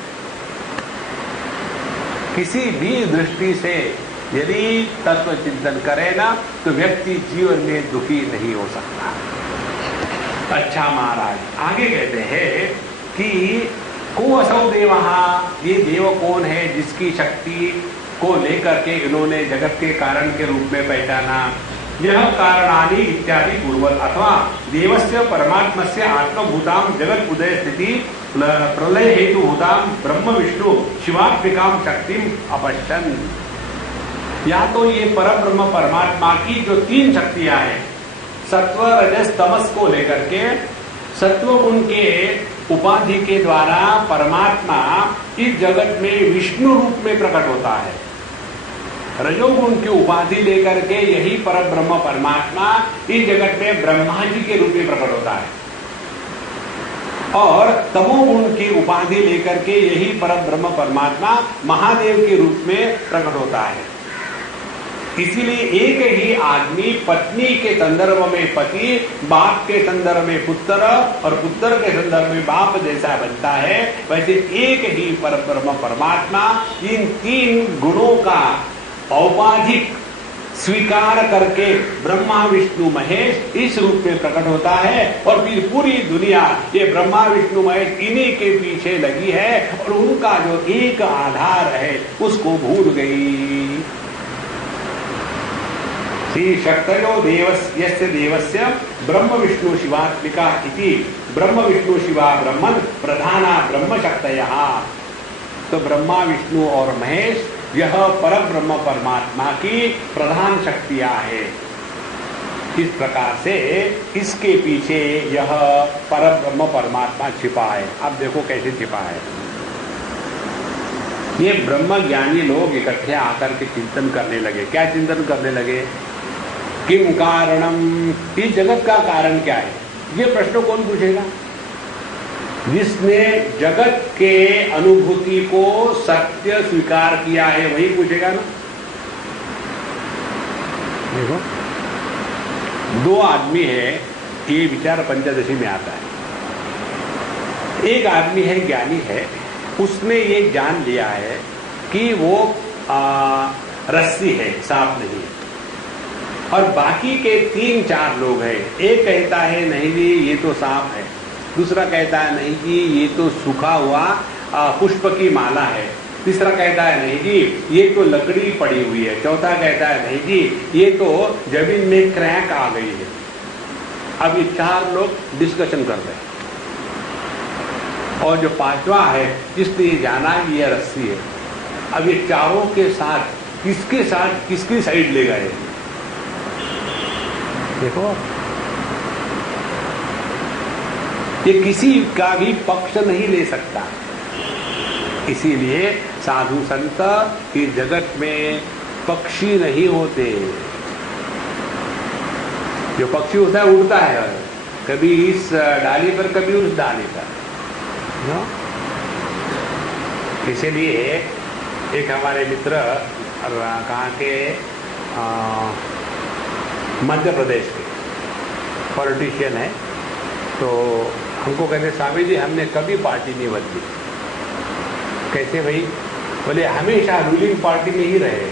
किसी भी दृष्टि से यदि तत्व चिंतन करे ना तो व्यक्ति जीवन में दुखी नहीं हो सकता। अच्छा महाराज आगे कहते हैं कि को असौ देवहा, ये देव कौन है जिसकी शक्ति को लेकर के इन्होंने जगत के कारण के रूप में पहचाना। यह कारणानि इत्यादि पूर्वत अथवा देवस्य परमात्मस्य आत्मभूताम जगत उदय स्थिति प्रलय हेतु भूताम ब्रह्म विष्णु शिवात्मिकाम शक्तिम अपश्यन। या तो ये परब्रह्म परमात्मा की जो तीन शक्तियां हैं, सत्व रजस तमस को लेकर के, सत्व गुण के उपाधि के द्वारा परमात्मा इस जगत में विष्णु रूप में प्रकट होता है। रजोगुण की उपाधि लेकर के यही परब्रह्म परमात्मा इस जगत में ब्रह्मा जी के रूप में प्रकट होता है, और तमोगुण की उपाधि लेकर के यही परब्रह्म परमात्मा महादेव के रूप में प्रकट होता है। इसीलिए एक ही आदमी पत्नी के संदर्भ में पति, बाप के संदर्भ में पुत्र और पुत्र के संदर्भ में बाप जैसा बनता है, वैसे एक ही परब्रह्म परमात्मा इन तीन गुणों का औपाधिक स्वीकार करके ब्रह्मा विष्णु महेश इस रूप में प्रकट होता है, और फिर पूरी दुनिया ये ब्रह्मा विष्णु महेश इन्हीं के पीछे लगी है और उनका जो एक आधार है उसको भूल गई। श्री शक्तयो यस्य देवस्य ब्रह्म विष्णु शिवात्मिका इति ब्रह्म विष्णु शिवा ब्रह्मन प्रधाना ब्रह्म शक्तयः। तो ब्रह्मा विष्णु और महेश यह परब्रह्म परमात्मा की प्रधान शक्तियां हैं। इस प्रकार से इसके पीछे यह परब्रह्म परमात्मा छिपा है। अब देखो कैसे छिपा है। ये ब्रह्म ज्ञानी लोग इकट्ठे आकर के चिंतन करने लगे। क्या चिंतन करने लगे? किम कारणम, इस जगत का कारण क्या है? ये प्रश्न कौन पूछेगा? जिसने जगत के अनुभूति को सत्य स्वीकार किया है वही पूछेगा ना। देखो, दो आदमी है, ये विचार पंचदशी में आता है। एक आदमी है, ज्ञानी है, उसने ये जान लिया है कि वो रस्सी है, सांप नहीं है। और बाकी के 3-4 लोग हैं। एक कहता है नहीं जी ये तो सांप है, दूसरा कहता है नहीं जी ये तो सूखा हुआ पुष्प की माला है, तीसरा कहता है नहीं जी ये तो लकड़ी पड़ी हुई है, चौथा कहता है नहीं जी ये तो जमीन में क्रैक आ गई है। अब ये 4 लोग डिस्कशन कर रहे हैं, और जो 5वां है जिसने ये जाना कि ये रस्सी है, अब ये चारों के साथ किसकी साइड ले गए? देखो, ये किसी का भी पक्ष नहीं ले सकता। इसीलिए साधु संत इस जगत में पक्षी नहीं होते। जो पक्षी होता है उड़ता है, कभी इस डाली पर कभी उस डाली पर। इसीलिए एक हमारे मित्र कहाँ के मध्य प्रदेश के पॉलिटिशियन है, तो हमको कहते स्वामी जी हमने कभी पार्टी नहीं बदली। कैसे भाई? बोले हमेशा रूलिंग पार्टी में ही रहे।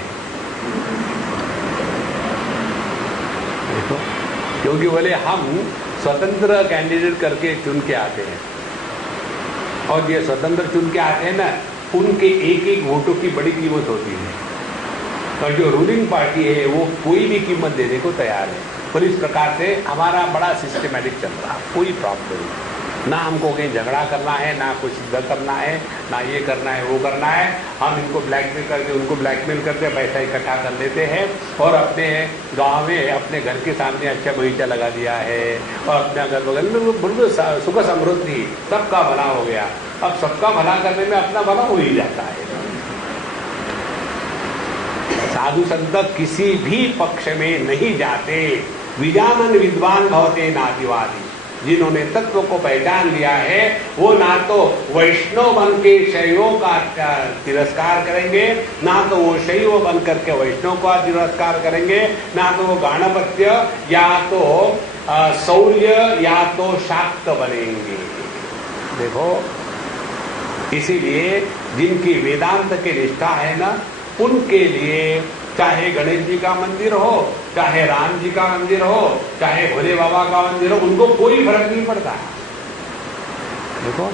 देखो, क्योंकि बोले हम स्वतंत्र कैंडिडेट करके चुन के आते हैं, और ये स्वतंत्र चुन के आते हैं ना, उनके एक वोटों की बड़ी कीमत होती है, और जो रूलिंग पार्टी है वो कोई भी कीमत देने को तैयार है। और इस प्रकार से हमारा बड़ा सिस्टमैटिक चल रहा, कोई प्रॉब्लम नहीं। ना हमको कहीं झगड़ा करना है, ना कुछ सिद्ध करना है, ना ये करना है वो करना है। हम इनको ब्लैकमेल करके उनको ब्लैकमेल करके पैसा इकट्ठा कर लेते हैं, और अपने गांव में अपने घर के सामने अच्छा बगीचा लगा दिया है, और अपने घर बगल में बिल्कुल सुख समृद्धि, सबका भला हो गया। अब सबका भला करने में अपना भला हो ही जाता है। साधु संत किसी भी पक्ष में नहीं जाते। विजानन विद्वान भवते नातिवादी, जिन्होंने तत्व को पहचान लिया है वो ना तो वैष्णव बन के शैवों का तिरस्कार करेंगे, ना तो वो शैव बन करके वैष्णव का तिरस्कार करेंगे, ना तो वो गाणपत्य या तो शौर्य या तो शाक्त बनेंगे। देखो, इसीलिए जिनकी वेदांत की निष्ठा है ना, उनके लिए चाहे गणेश जी का मंदिर हो, चाहे राम जी का मंदिर हो, चाहे भोले बाबा का मंदिर हो, उनको कोई फर्क नहीं पड़ता। देखो,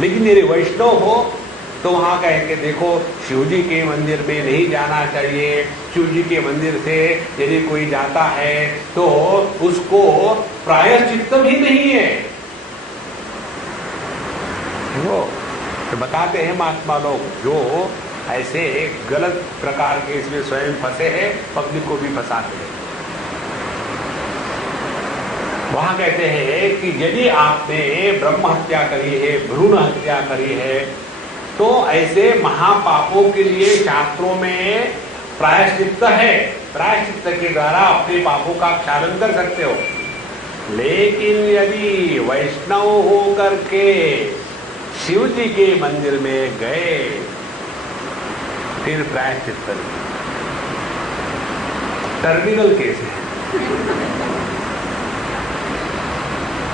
लेकिन यदि वैष्णव हो तो वहां कहेंगे देखो शिव जी के मंदिर में नहीं जाना चाहिए, शिव जी के मंदिर से यदि कोई जाता है तो उसको प्रायश्चित्त भी नहीं है। वो तो बताते हैं महात्मा लोग, जो ऐसे गलत प्रकार के इसमें स्वयं फंसे हैं, पब्लिक को भी फंसाते हैं। वहां कहते हैं कि यदि आपने ब्रह्म हत्या करी है, भ्रूण हत्या करी है, तो ऐसे महापापों के लिए शास्त्रों में प्रायश्चित्त है, प्रायश्चित्त के द्वारा अपने पापों का क्षालन कर सकते हो। लेकिन यदि वैष्णव होकर के शिव जी के मंदिर में गए, फिर प्रायश्चित्त नहीं। टर्मिनल केस है,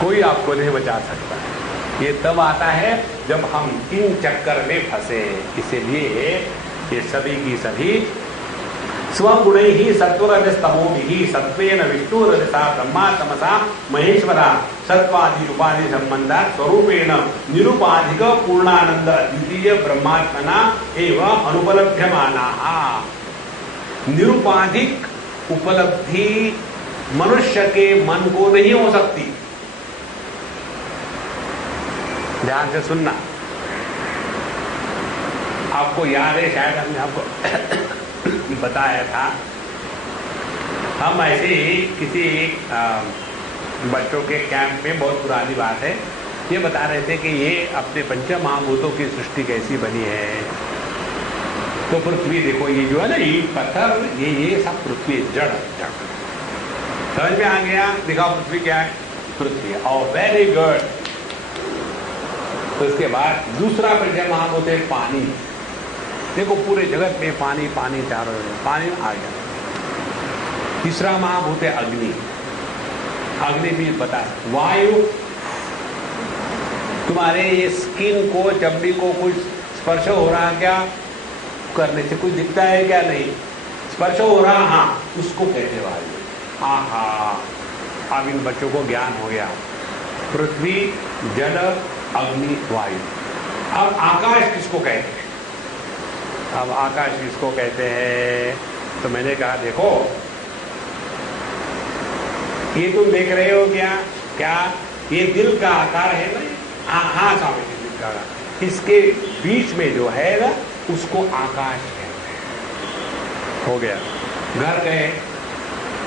कोई आपको नहीं बचा सकता। ये तब आता है जब हम इन चक्कर में फंसे। इसीलिए ये सभी की सभी स्वगुणै ही सत्वरजस्तमोभिः सत्वेन विष्णुरजसा ब्रह्मा तमसा महेश्वरा सत्वादि उपाधि संबंधा स्वरूपेण निरुपाधिक पूर्णानंद द्वितीय ब्रह्मात्मना एवं अनुपलभ्यमानाः। निरुपाधिक उपलब्धि मनुष्य के मन को नहीं हो सकती। ध्यान से सुनना। आपको याद है, शायद हमने आपको बताया था, हम ऐसे ही किसी बच्चों के कैंप में, बहुत पुरानी बात है, ये बता रहे थे कि ये अपने पंच महाभूतों की सृष्टि कैसी बनी है। तो पृथ्वी देखो, ये जो है ना, ईंट पत्थर, ये सब पृथ्वी जड़ जड़ समझ में आ गया। दिखाओ पृथ्वी क्या है, पृथ्वी। और वेरी गुड। तो इसके बाद दूसरा पंच महाभूत है पानी। देखो पूरे जगत में पानी पानी, चारों पानी आ गया। तीसरा महाभूत है अग्नि। अग्नि भी बता। वायु, तुम्हारे ये स्किन को, चमड़ी को कुछ स्पर्श हो रहा क्या, करने से कुछ दिखता है क्या, नहीं स्पर्श हो रहा, हाँ, उसको कहते वायु। आहा, अब इन बच्चों को ज्ञान हो गया। पृथ्वी, जल, अग्नि, वायु। अब आकाश किसको कहते हैं? अब आकाश किसको कहते हैं? तो मैंने कहा देखो, ये तुम देख रहे हो क्या, क्या ये दिल का आकार है ना? हाँ स्वामी जी, दिल का आकार। इसके बीच में जो है ना, उसको आकाश कहते हैं। हो गया। घर गए,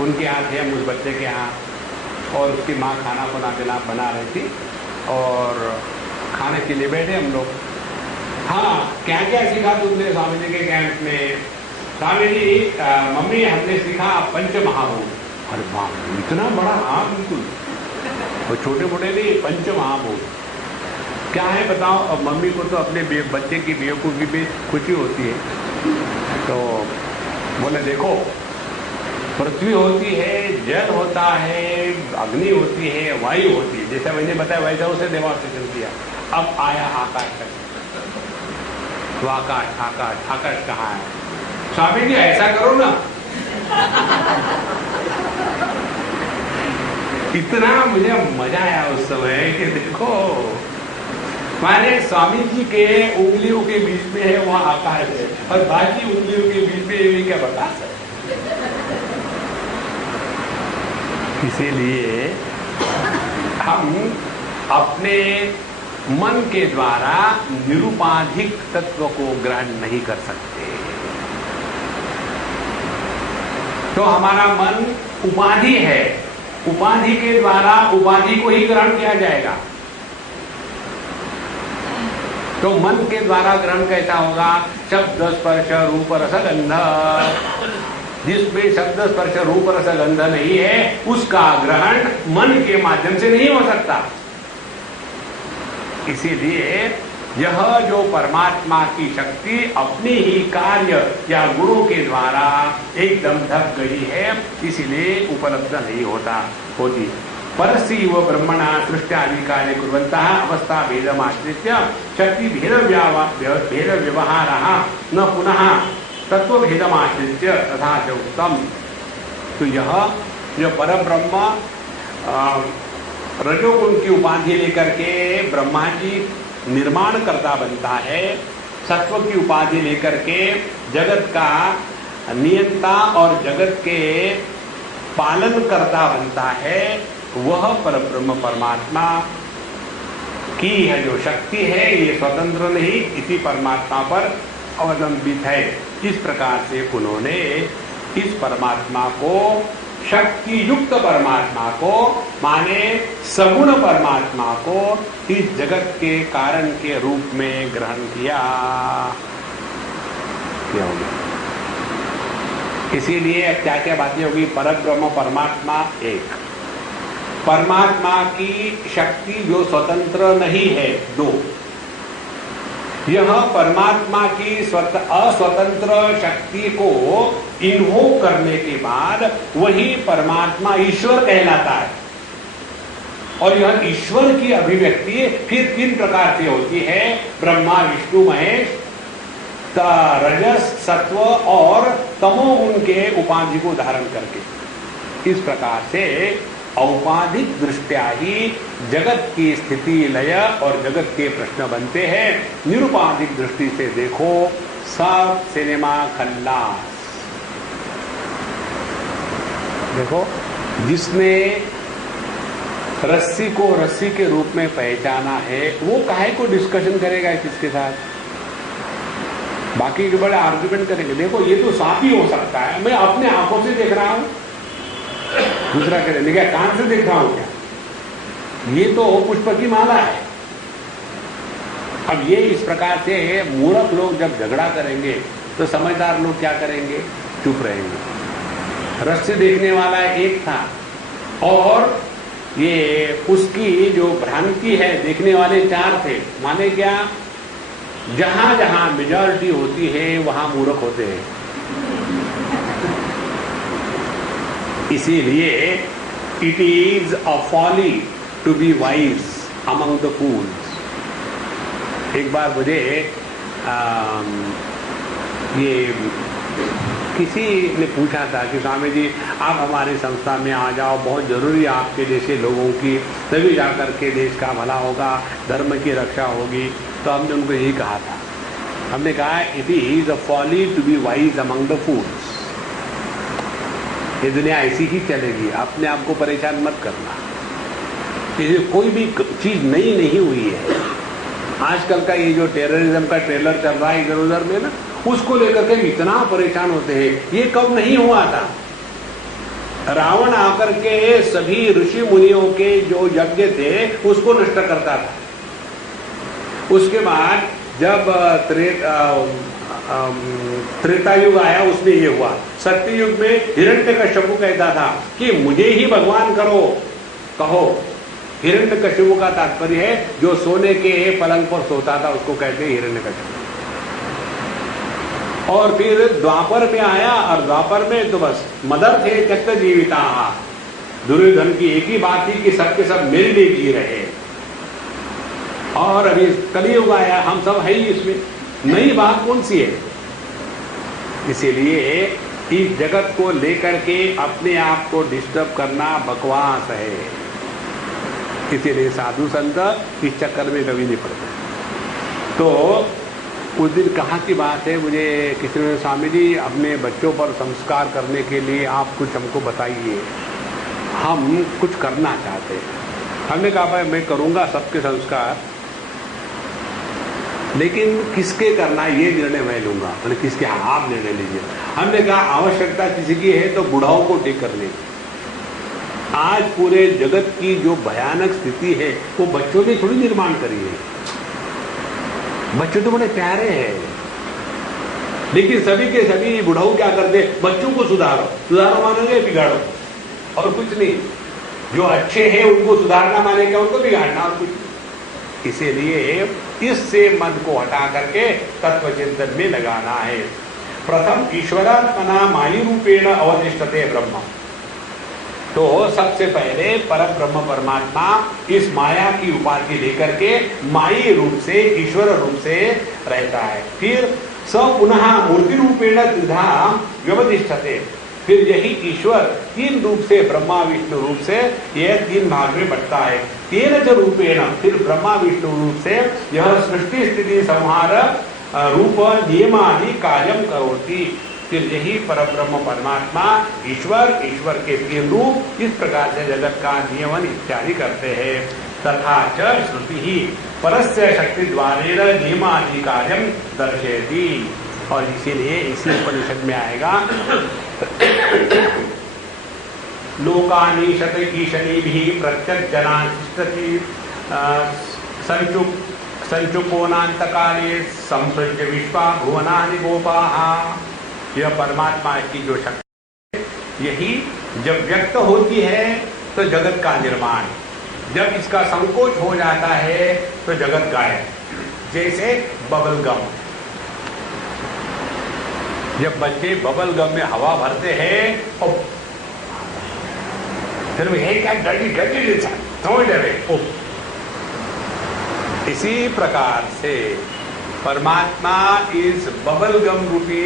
उनके यहाँ थे हम, उस बच्चे के यहाँ, और उसकी माँ खाना बना रही थी, और खाने के लिए बैठे हम लोग। हाँ, क्या क्या सीखा तुमने स्वामी जी के कैंप में? स्वामी जी, मम्मी हमने सीखा पंच महाभूत। अरे बाप, इतना बड़ा? हाँ बिल्कुल, वो छोटे मोटे नहीं, पंच महाभूत क्या है बताओ। अब मम्मी को तो अपने बच्चे की बेवकूफ़ी पे खुशी होती है। तो बोले देखो, पृथ्वी होती है, जल होता है, अग्नि होती है, वायु होती है। जैसा मैंने बताया वैसा उसे डेमोन्स्ट्रेशन किया। अब आया आकाश तक। तो आकाश, आकाश, आकाश कहाँ है? स्वामी जी ऐसा करो ना। इतना मुझे मजा आया उस समय कि देखो, माने स्वामी जी के उंगलियों के बीच में है वहां आकाश है, और बाकी उंगलियों के बीच में ये क्या बता सकते। इसीलिए हम अपने मन के द्वारा निरुपाधिक तत्व को ग्रहण नहीं कर सकते। तो हमारा मन उपाधि है, उपाधि के द्वारा उपाधि को ही ग्रहण किया जाएगा। तो मन के द्वारा ग्रहण कैसा होगा? शब्द स्पर्श रूप रस गंध। जिसमें शब्द स्पर्श रूप रस गंध नहीं है, उसका ग्रहण मन के माध्यम से नहीं हो सकता। इसीलिए यह जो परमात्मा की शक्ति अपने ही कार्य या गुणों के द्वारा एकदम ढक गई है, इसीलिए उपलब्ध नहीं होती। परस्यैव ब्रह्मणा सृष्ट्यादि कार्य कुर्वन्तः अवस्था भेदमाश्रित्य शक्ति भेद व्यवहारः न पुनः तत्व भेदमाश्रित्य तथा च उत्तम। तो यह जो परब्रह्म रजोगुण की उपाधि लेकर के ब्रह्मा जी निर्माण करता बनता है, सत्व की उपाधि लेकर के जगत का नियंता और जगत के पालन करता बनता है, वह परब्रह्म परमात्मा की है जो शक्ति है, ये स्वतंत्र नहीं, इसी परमात्मा पर अवलंबित है। इस प्रकार से उन्होंने इस परमात्मा को, शक्ति युक्त परमात्मा को, माने सगुण परमात्मा को इस जगत के कारण के रूप में ग्रहण किया। क्या हो गया? इसीलिए क्या क्या बातें होगी? परब्रह्म परमात्मा एक, परमात्मा की शक्ति जो स्वतंत्र नहीं है दो, यह परमात्मा की अस्वतंत्र शक्ति को इन्वोक करने के बाद वही परमात्मा ईश्वर कहलाता है। और यह ईश्वर की अभिव्यक्ति फिर 3 प्रकार से होती है, ब्रह्मा विष्णु महेश, रजस सत्व और तमोगुण के उपाधि को धारण करके। इस प्रकार से औपाधिक दृष्टया ही जगत की स्थिति लय और जगत के प्रश्न बनते हैं। निरुपाधिक दृष्टि से देखो, सब सिनेमा खल्लास। देखो, जिसने रस्सी को रस्सी के रूप में पहचाना है, वो काहे को डिस्कशन करेगा किसके साथ? बाकी के बड़े आर्ग्यूमेंट करेंगे। देखो, ये तो सांप ही हो सकता है, मैं अपने आंखों से देख रहा हूं। दूसरा कह रहे क्या कान से देख रहा हूं क्या? ये तो पुष्प की माला है। अब ये इस प्रकार से मूर्ख लोग जब झगड़ा करेंगे तो समझदार लोग क्या करेंगे? चुप रहेंगे। रस्सी देखने वाला एक था और ये उसकी जो भ्रांति है, देखने वाले 4 थे। माने क्या? जहां जहां मेजॉरिटी होती है वहां मूर्ख होते हैं। इसीलिए it is a folly to be wise among the fools. एक बार मुझे ये किसी ने पूछा था कि स्वामी जी आप हमारी संस्था में आ जाओ, बहुत जरूरी है आपके जैसे लोगों की, तभी जाकर के देश का भला होगा, धर्म की रक्षा होगी। तो हमने उनको यही कहा था, हमने कहा it is a folly to be wise among the fools. ये दुनिया ऐसी ही चलेगी, अपने आप को परेशान मत करना। ये कोई भी चीज नई नहीं हुई है। आजकल का ये जो टेररिज्म का ट्रेलर चल रहा है इधर उधर में ना, उसको लेकर के इतना परेशान होते हैं। ये कब नहीं हुआ था? रावण आकर के सभी ऋषि मुनियों के जो यज्ञ थे उसको नष्ट करता था। उसके बाद जब त्रेता युग आया उसमें ये हुआ। सत्य युग में हिरण्यकश्यप कहता था कि मुझे ही भगवान कहो। हिरण्यकश्यप का तात्पर्य है जो सोने के पलंग पर सोता था, उसको कहते हैं हिरण्यकश्यप। और फिर द्वापर में आया और द्वापर में तो बस मदर थे त्यक्त जीविता। दुर्योधन की एक ही बात थी कि सबके सब मेरे लिए जी रहे। और अभी कलियुग आया, हम सब है ही इसमें, नई बात कौन सी है? इसीलिए इस जगत को लेकर के अपने आप को डिस्टर्ब करना बकवास है। इसीलिए साधु संत इस चक्कर में कभी नहीं पड़ते। तो उस दिन कहाँ की बात है, मुझे किसी ने, स्वामी जी अपने बच्चों पर संस्कार करने के लिए आप कुछ हमको बताइए, हम कुछ करना चाहते हैं। हमने कहा भाई मैं करूँगा सबके संस्कार, लेकिन किसके करना ये निर्णय मैं लूंगा। मैंने किसके? आप निर्णय लीजिए। हमने कहा आवश्यकता किसी की है तो बुढ़ाओं को ठीक करने की। आज पूरे जगत की जो भयानक स्थिति है वो बच्चों ने थोड़ी निर्माण करी है। बच्चे तो बड़े प्यारे हैं, लेकिन सभी के सभी बुढ़ाऊ क्या करते? बच्चों को सुधारो मानोगे बिगाड़ो, और कुछ नहीं। जो अच्छे हैं उनको सुधारना मानेगा, उनको बिगाड़ना, और कुछ। इसीलिए इससे मन को हटा करके तत्व चिंतन में लगाना है। प्रथम ईश्वरात्मना मायी रूपेण अवतिष्ठते ब्रह्म। तो सबसे पहले परम ब्रह्म परमात्मा इस माया की उपाधि लेकर के मायी रूप से, ईश्वर रूप से रहता है। फिर स पुनः मूर्ति रूपेण त्रिधा व्यवतिष्ठते। फिर यही ईश्वर 3 रूप से, ब्रह्मा विष्णु रूप से, यह 3 भाग में बंटता है। तेन च रूपेण, फिर ब्रह्मा विष्णु रूप से यह सृष्टि स्थिति संहार रूप नियमादि कार्यम करोति। फिर यही परब्रह्म परमात्मा ईश्वर, ईश्वर के तीन रूप इस प्रकार से जगत का नियमन इत्यादि करते हैं। तथा च श्रुति ही परस्य शक्ति द्वारेण नियमादि कार्यम दर्शयति। और इसीलिए इसी उपनिषद में आएगा लोकानीशत ईशनी भी प्रत्यक्ष जनातिष्ठति संचुपोनांत काले संप्रज्य विश्वा भुवनानि गोपाः। यह परमात्मा की जो शक्ति है, यही जब व्यक्त होती है तो जगत का निर्माण, जब इसका संकोच हो जाता है तो जगत गायब। जैसे बबल गम, जब बच्चे बबल गम में हवा भरते हैं और फिर क्या डटी समझ रहे, इसी प्रकार से परमात्मा इस बबल गम रूपी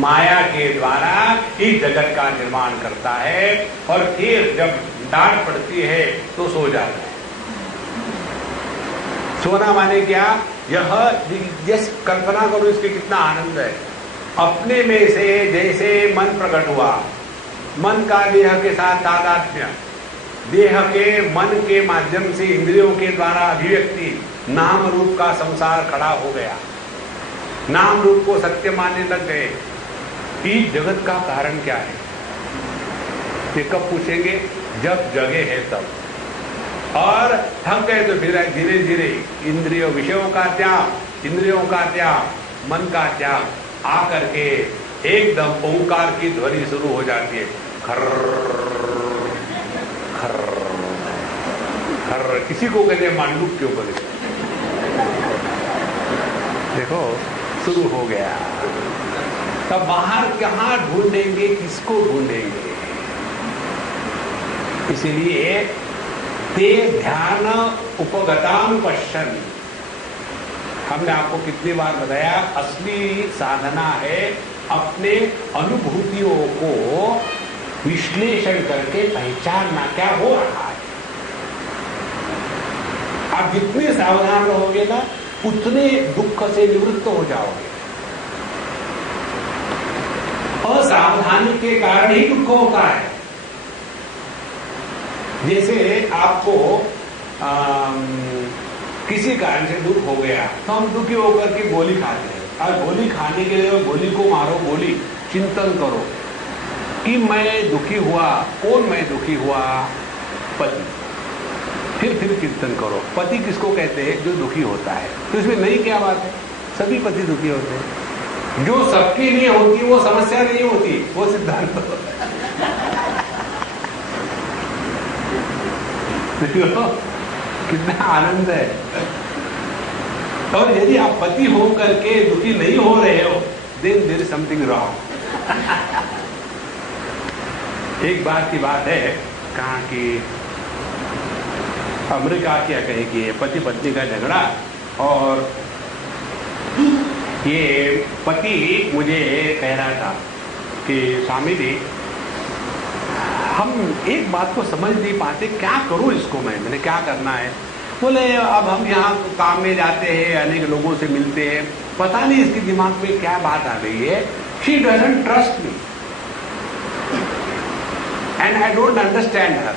माया के द्वारा इस जगत का निर्माण करता है और फिर जब डांट पड़ती है तो सो जाता है। सोना माने क्या, यह जैसे कल्पना करो इसके कितना आनंद है। अपने में से जैसे मन प्रकट हुआ, मन का देह के साथ तादात्म्य, देह के मन के माध्यम से इंद्रियों के द्वारा अभिव्यक्ति, नाम रूप का संसार खड़ा हो गया, नाम रूप को सत्य मानने लग गए। इस जगत का कारण क्या है ये कब पूछेंगे, जब जगे है तब। और थक गए तो फिर धीरे धीरे इंद्रियों विषयों का त्याग, इंद्रियों का त्याग, मन का त्याग आकर के एकदम ओंकार की ध्वनि शुरू हो जाती है, खर्र खर्र खर्र। किसी को कहते हैं मांडूक के ऊपर, देखो शुरू हो गया। तब बाहर कहाँ ढूंढेंगे, किसको ढूंढेंगे? इसीलिए ते ध्यान उपगतान पश्यन्, हमने आपको कितनी बार बताया, असली साधना है अपने अनुभूतियों को विश्लेषण करके पहचानना क्या हो रहा है। आप जितने सावधान रहोगे ना उतने दुख से निवृत्त हो जाओगे। असावधानी के कारण ही दुख होता है। जैसे आपको किसी कारण से दुख हो गया तो हम दुखी होकर के गोली खाते हैं। और गोली खाने के लिए गोली को मारो, गोली चिंतन करो कि मैं दुखी हुआ, कौन मैं दुखी हुआ, पति। फिर चिंतन करो, पति किसको कहते हैं, जो दुखी होता है। तो इसमें नहीं क्या बात है, सभी पति दुखी होते हैं। जो सबके लिए होती वो समस्या नहीं होती, वो सिद्धांत कितना आनंद है। और यदि आप पति हो करके दुखी नहीं हो रहे हो, then there is something wrong. एक बार की बात है, कहा कि अमेरिका क्या कहे कि पति पत्नी का झगड़ा, और ये पति मुझे कह रहा था कि स्वामी जी हम एक बात को समझ नहीं पाते, क्या करूं इसको मैंने क्या करना है। बोले अब हम यहाँ काम में जाते हैं, अनेक लोगों से मिलते हैं, पता नहीं इसके दिमाग में क्या बात आ गई है। She doesn't trust me and I don't understand her.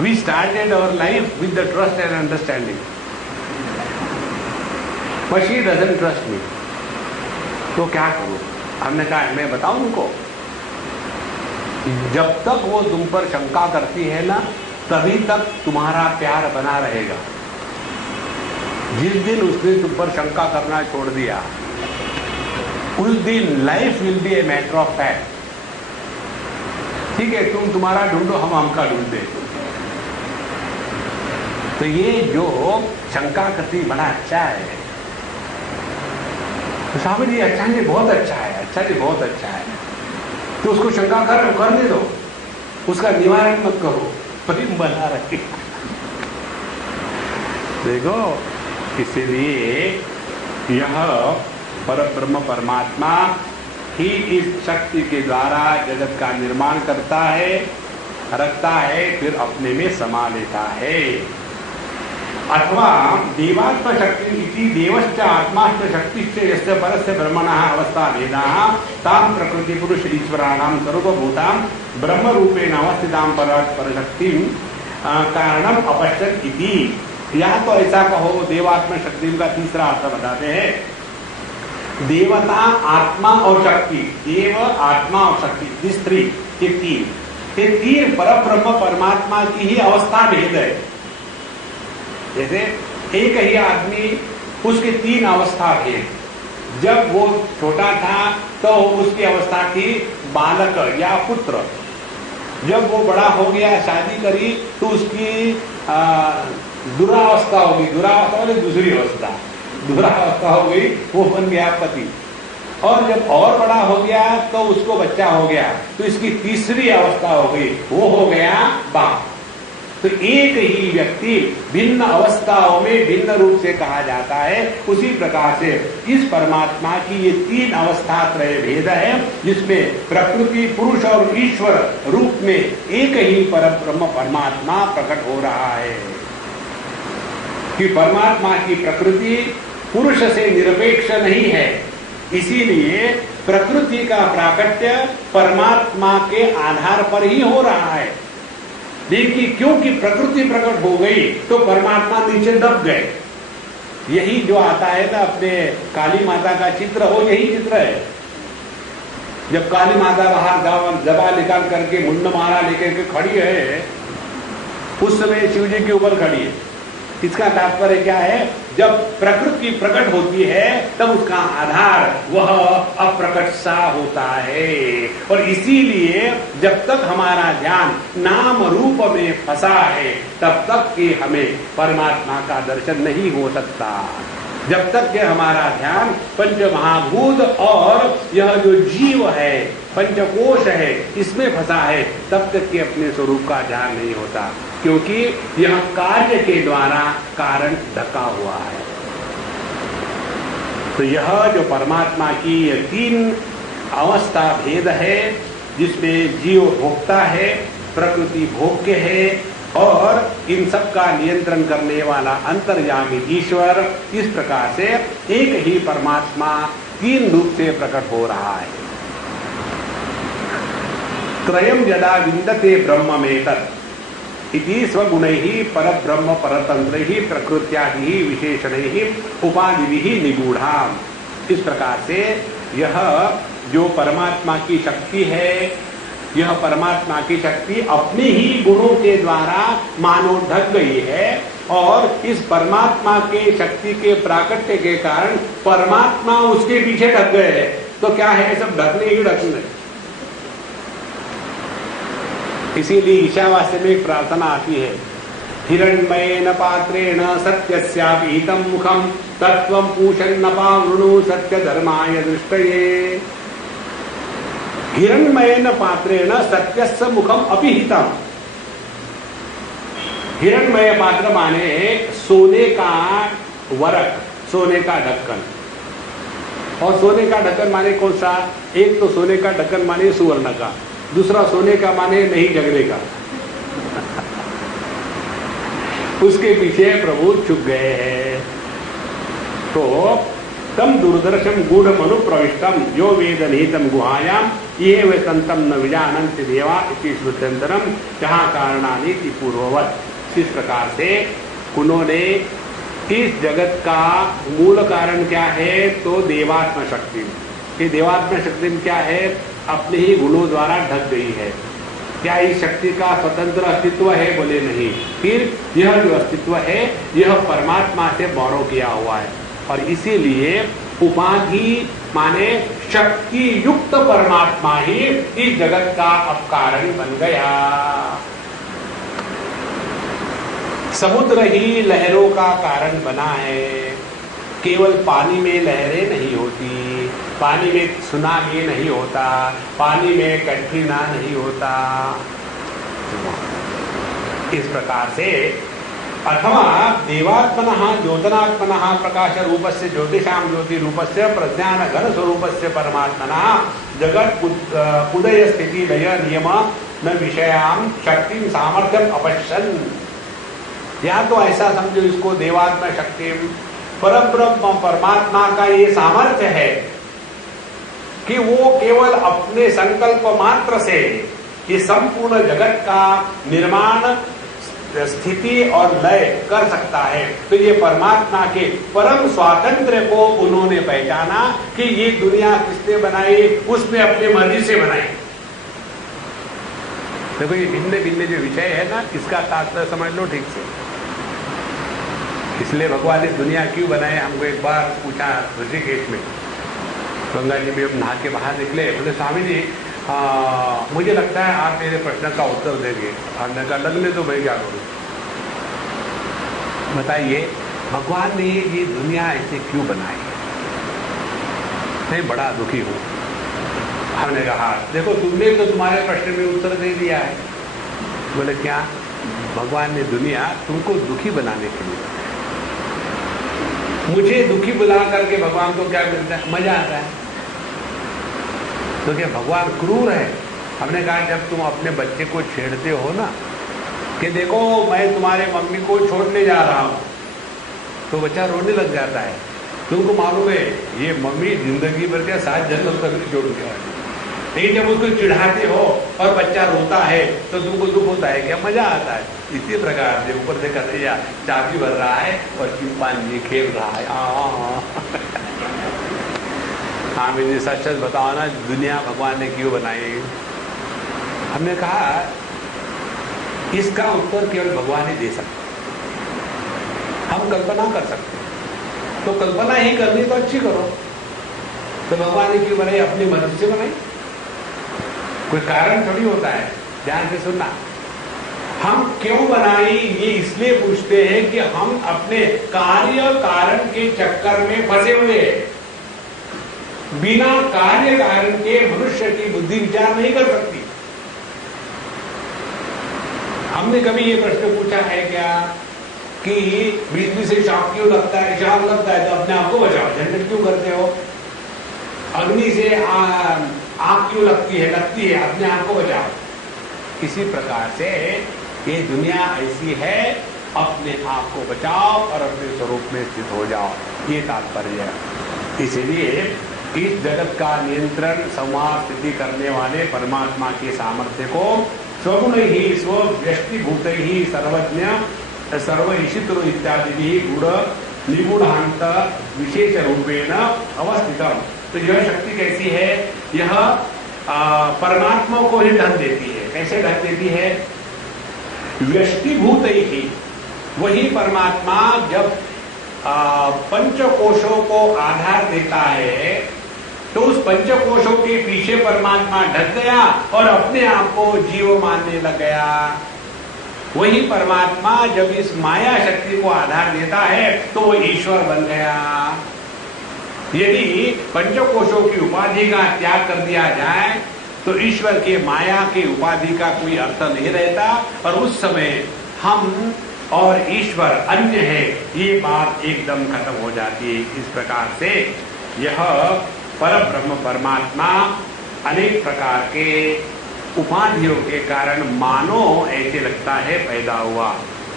We started our life with the trust and understanding, but she doesn't trust me. तो क्या करूं? हमने कहा मैं बताऊं उनको, जब तक वो तुम पर शंका करती है ना, तभी तक तुम्हारा प्यार बना रहेगा। जिस दिन उसने तुम पर शंका करना छोड़ दिया, उस दिन life will be a matter of fact. ठीक है, तुम तुम्हारा ढूंढो, हम हमका ढूंढते। तो ये जो शंका करती बड़ा अच्छा है। तो स्वामी जी अच्छा जी बहुत अच्छा है, अच्छा जी बहुत अच्छा है। तो उसको शंका करने दो, उसका निवारण मत करो, प्रेम बना रहे। देखो, इसीलिए यह परब्रह्म परमात्मा ही इस शक्ति के द्वारा जगत का निर्माण करता है रखता है, फिर अपने में समा लेता है। अथवा देवात्म शक्ति इति देवश्च आत्माश्च शक्तिश्च यस्य परस्य ब्रह्मणः अवस्था भेदाः तां प्रकृति पुरुष ईश्वराणां सर्वभूतां ब्रह्म रूपेण अवस्थितां परशक्तिं कारणम अपश्यत इति। या तो ऐसा कहो, देवात्म शक्ति का तीसरा अर्थ बताते हैं। देवता, आत्मा और शक्ति, देव, आत्मा और शक्ति, इस थ्री, ये तीन परब्रह्म परमात्मा की ही अवस्था भेद है। जैसे एक ही आदमी, उसके तीन अवस्था भेद। जब वो छोटा था तो उसकी अवस्था थी बालक या पुत्र। जब वो बड़ा हो गया, शादी करी, तो उसकी दुरावस्था होगी। दुरावस्था मतलब दूसरी अवस्था, दुरावस्था हो गई, वो बन गया पति। और जब और बड़ा हो गया तो उसको बच्चा हो गया, तो इसकी तीसरी अवस्था हो गई, वो हो गया बाप। तो एक ही व्यक्ति भिन्न अवस्थाओं में भिन्न रूप से कहा जाता है। उसी प्रकार से इस परमात्मा की ये तीन अवस्था त्रय भेद है, जिसमें प्रकृति, पुरुष और ईश्वर रूप में एक ही परब्रह्म परमात्मा प्रकट हो रहा है। कि परमात्मा की प्रकृति पुरुष से निरपेक्ष नहीं है, इसीलिए प्रकृति का प्राकट्य परमात्मा के आधार पर ही हो रहा है। देखिए, क्योंकि प्रकृति प्रकट हो गई तो परमात्मा नीचे दब गए। यही जो आता है ना, अपने काली माता का चित्र हो, यही चित्र है। जब काली माता बाहर दबा निकाल करके मुंड मारा लेकर के खड़ी है, उस समय शिव जी के ऊपर खड़ी है। इसका तात्पर्य क्या है? जब प्रकृति प्रकट होती है तब उसका आधार वह अप्रकट सा होता है। और इसीलिए जब तक हमारा ध्यान नाम रूप में फंसा है, तब तक कि हमें परमात्मा का दर्शन नहीं हो सकता। जब तक कि हमारा ध्यान पंच महाभूत और यह जो जीव है, पंचकोश है, इसमें फंसा है, तब तक कि अपने स्वरूप का ध्यान नहीं होता। क्योंकि यह कार्य के द्वारा कारण ढका हुआ है। तो यह जो परमात्मा की यह तीन अवस्था भेद है, जिसमें जीव भोक्ता है, प्रकृति भोग्य है और इन सब का नियंत्रण करने वाला अंतर्यामी ईश्वर, इस प्रकार से एक ही परमात्मा तीन रूप से प्रकट हो रहा है। त्रयम यदा विन्दते ब्रह्ममेतत् इति स्वगुणैः परब्रह्म परतंत्रैः प्रकृत्यादिः विशेषणैः उपाधिभिः निगूढ़ाम्। इस प्रकार से यह जो परमात्मा की शक्ति है, यह परमात्मा की शक्ति अपने ही गुणों के द्वारा मानो ढक गई है। और इस परमात्मा के शक्ति के प्राकट्य के कारण परमात्मा उसके पीछे ढक गए हैं। तो क्या है, सब ढकने ही ढकने। इसीलिए ईशावास्य में एक प्रार्थना आती है, हिरण्मयेन पात्रेण सत्यस्यापीतं मुखं तत्त्वं पूषन्नपावृणु सत्य धर्माय दृष्टये। हिरण्मयेन पात्रेण सत्यस्य मुखम अपिहितम। हिरण्मय पात्र माने सोने का वरक, सोने का ढक्कन। और सोने का ढक्कन माने कौन सा? एक तो सोने का ढक्कन माने सुवर्ण का, दूसरा सोने का माने नहीं जगने का। उसके पीछे प्रभु छुप गए हैं। तो तम दुर्दर्शम गूढ़ मनु प्रविष्टम यो वेद निहितम गुहायाम ये वे संतम न विजानन्ति देवा इति श्रुत्यंतरम जहाँ कारणानीति पूर्ववत। इस प्रकार से उन्होंने इस जगत का मूल कारण क्या है? तो देवात्म शक्ति। ये देवात्म शक्ति क्या है? अपने ही गुणों द्वारा ढक गई है। क्या इस शक्ति का स्वतंत्र अस्तित्व है? बोले नहीं। फिर यह जो अस्तित्व है यह परमात्मा से बौरो किया हुआ है। और इसीलिए उपाधि माने शक्ति युक्त परमात्मा ही इस जगत का अपकारण बन गया। समुद्र ही लहरों का कारण बना है। केवल पानी में लहरें नहीं होती, पानी में सुनामी नहीं होता, पानी में कैटरीना नहीं होता। इस प्रकार से अथवा देवात्मनः ज्योतनात्मनः प्रकाश रूपस्य ज्योतिषां ज्योति रूपस्य प्रज्ञान घन स्वरूपस्य परमात्मनः जगत उदय स्थिति लय नियम न विषयाम शक्तिम सामर्थ्यम अपश्यन। या तो ऐसा समझो इसको देवात्म शक्ति, परब्रह्म परमात्मा का ये सामर्थ्य है कि वो केवल अपने संकल्प मात्र से ये संपूर्ण जगत का निर्माण, स्थिति और लय कर सकता है। तो ये परमात्मा के परम स्वातंत्र्य को उन्होंने पहचाना कि ये दुनिया किसने बनाई, उसने अपनी मर्जी से बनाई। देखो ये भिन्न भिन्न जो विषय है ना, इसका तात्पर्य समझ लो ठीक से। इसलिए भगवान ने दुनिया क्यों बनाए, हमको एक बार पूछा ऋषिकेश में, गंगा जी में हम नहा के बाहर निकले, बोले स्वामी जी मुझे लगता है आप मेरे प्रश्न का उत्तर देंगे। हमने कहा लगने तो मैं क्या करूं, बताइए भगवान ने ये दुनिया ऐसे क्यों बनाई? मैं बड़ा दुखी हूं। हमने कहा देखो तुमने तो तुम्हारे प्रश्न में उत्तर दे दिया है। बोले क्या? भगवान ने दुनिया तुमको दुखी बनाने के लिए, मुझे दुखी बुला करके भगवान को क्या मिलता है? मजा आता है। तो क्या भगवान क्रूर है? हमने कहा जब तुम अपने बच्चे को छेड़ते हो ना कि देखो मैं तुम्हारे मम्मी को छोड़ने जा रहा हूं, तो बच्चा रोने लग जाता है। तुमको मालूम है ये मम्मी जिंदगी भर क्या 7 जन्म तक नहीं छोड़ने वाली। लेकिन जब उसको चिढ़ाते हो और बच्चा रोता है तो तुमको दुख होता है, क्या मजा आता है? इसी प्रकार से ऊपर से कन्हैया चाबी भर रहा है और चिंपांजी खेल रहा है। हाँ मुझे सच सच बताओ ना, दुनिया भगवान ने क्यों बनाई? हमने कहा इसका उत्तर केवल भगवान ही दे सकते, हम कल्पना कर सकते। तो कल्पना ही करनी तो अच्छी करो। तो भगवान ने क्यों बनाई? अपनी मर्जी से बनाई, कोई कारण थोड़ी होता है। ध्यान से सुनना, हम क्यों बनाई ये इसलिए पूछते हैं कि हम अपने कार्य कारण के चक्कर में फंसे हुए हैं। बिना कार्य कारण के मनुष्य की बुद्धि विचार नहीं कर सकती। हमने कभी ये प्रश्न पूछा है क्या कि बिजली से शॉक क्यों लगता है? शॉक लगता है तो अपने आप को बचाओ, झंझट क्यों करते हो? अग्नि से आग क्यों लगती है? लगती है, अपने आप को बचाओ। इसी प्रकार से ये दुनिया ऐसी है, अपने आप को बचाओ और अपने स्वरूप में स्थित हो जाओ, ये तात्पर्य है। इसलिए इस जगत का नियंत्रण, संवाद, स्थिति करने वाले परमात्मा के सामर्थ्य को स्वगुण ही, स्वव्यष्टिभूत ही, सर्वज्ञ, सर्वईशित्र इत्यादि भी गुण निगुणांत विशेष रूपेण अवस्थितम। तो यह शक्ति कैसी है? यह परमात्मा को ही ढक देती है। कैसे ढक देती है? व्यष्टिभूत ही, वही परमात्मा जब पंचकोशों को आधार देता है तो उस पंचकोशों के पीछे परमात्मा ढक गया और अपने आप को जीव मानने लग गया। वही परमात्मा जब इस माया शक्ति को आधार देता है तो वो ईश्वर बन गया। यदि पंचकोशों की उपाधि का त्याग कर दिया जाए तो ईश्वर के माया की उपाधि का कोई अर्थ नहीं रहता और उस समय हम और ईश्वर अन्य है, ये बात एकदम खत्म हो जाती है। इस प्रकार से यह परब्रह्म परमात्मा अनेक प्रकार के उपाधियों के कारण मानो ऐसे लगता है पैदा हुआ।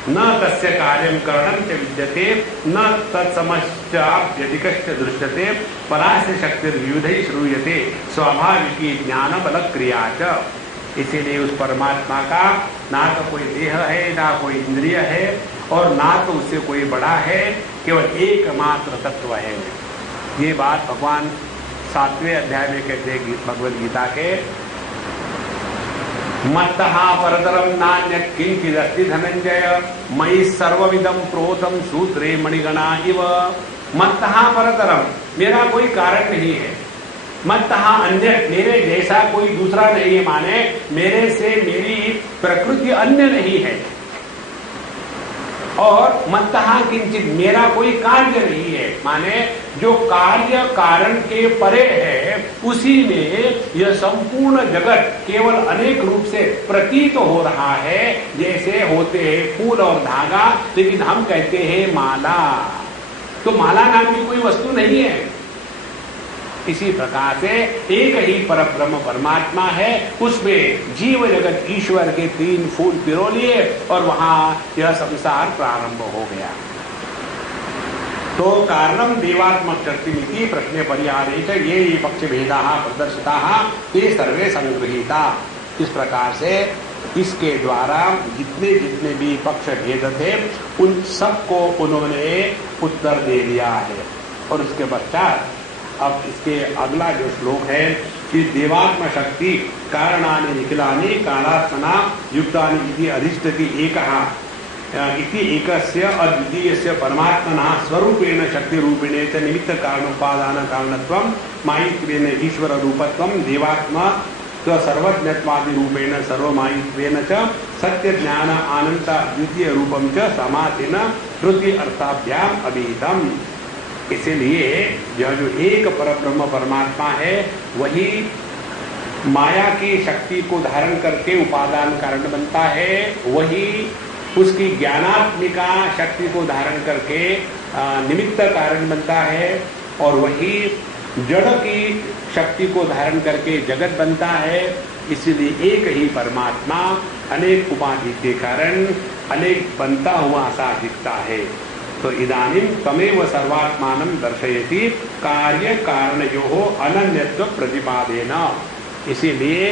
न तस्य कार्यम करणम च विद्यते न तत्समश्चाप्यधिकश्च दृश्यते परास्य शक्तिर्विविधैः श्रूयते स्वाभाविकी ज्ञान बल क्रिया च। इसीलिए उस परमात्मा का ना तो कोई देह है, ना कोई इंद्रिय है और ना तो उससे कोई बड़ा है, केवल एकमात्र तत्व है। ये बात भगवान 7वें अध्याय में कहते हैं भगवद गीता के, मत्तः परतरम नान्यत् किंचिदस्ति धनंजय मयि सर्वविदं प्रोतं सूत्रे मणिगणा इव। मत्तः परतरम, मेरा कोई कारण नहीं है। मत्तः अन्य, मेरे जैसा कोई दूसरा नहीं है, माने मेरे से मेरी प्रकृति अन्य नहीं है। और मत्तः किंचित, मेरा कोई कार्य नहीं है, माने जो कार्य कारण के परे है उसी में यह संपूर्ण जगत केवल अनेक रूप से प्रतीत हो रहा है। जैसे होते हैं फूल और धागा, लेकिन हम कहते हैं माला। तो माला नाम की कोई वस्तु नहीं है। इसी प्रकार से एक ही परब्रह्म परमात्मा है, उसमें जीव जगत ईश्वर के 3 फूल पिरो लिए और वहां यह संसार प्रारंभ हो गया। तो कारणम देवात्मक शक्तिमिति प्रश्ने परिहारे च ये पक्ष भेदा प्रदर्शिता ते सर्वे संगृहीता। इस प्रकार से इसके द्वारा जितने जितने भी पक्ष भेद थे उन सबको उन्होंने उत्तर दे दिया है। और उसके पश्चात अब इसके अगला जो श्लोक है कि देवात्म शक्ति कारणानि निखिलानि कालात्मना युक्तानि इति अधिष्ठति एकः इति एकस्य अद्वितीयस्य परमात्मनः स्वरूपेण शक्ति रूपेण च निमित्त कारणोपादान कारणत्वं मायित्वेन ईश्वर रूपत्वं देवात्मा सर्वज्ञत्वादि रूपेण सर्वमायित्वेन च सत्य ज्ञान आनंद द्वितीय रूपम च समाधिन श्रुति अर्थाभ्याम अभिहितम। इसलिए यह जो एक परब्रह्म परमात्मा है वही माया की शक्ति को धारण करके उपादान कारण बनता है, वही उसकी ज्ञानात्मिका शक्ति को धारण करके निमित्त कारण बनता है, और वही जड़ की शक्ति को धारण करके जगत बनता है। इसलिए एक ही परमात्मा अनेक उपाधि के कारण अनेक बनता हुआ सा दिखता है। तो इदानीं तमेव सर्वात्मानं दर्शयति कार्य कारणयोः अनन्यत्व प्रतिपादेन। इसीलिए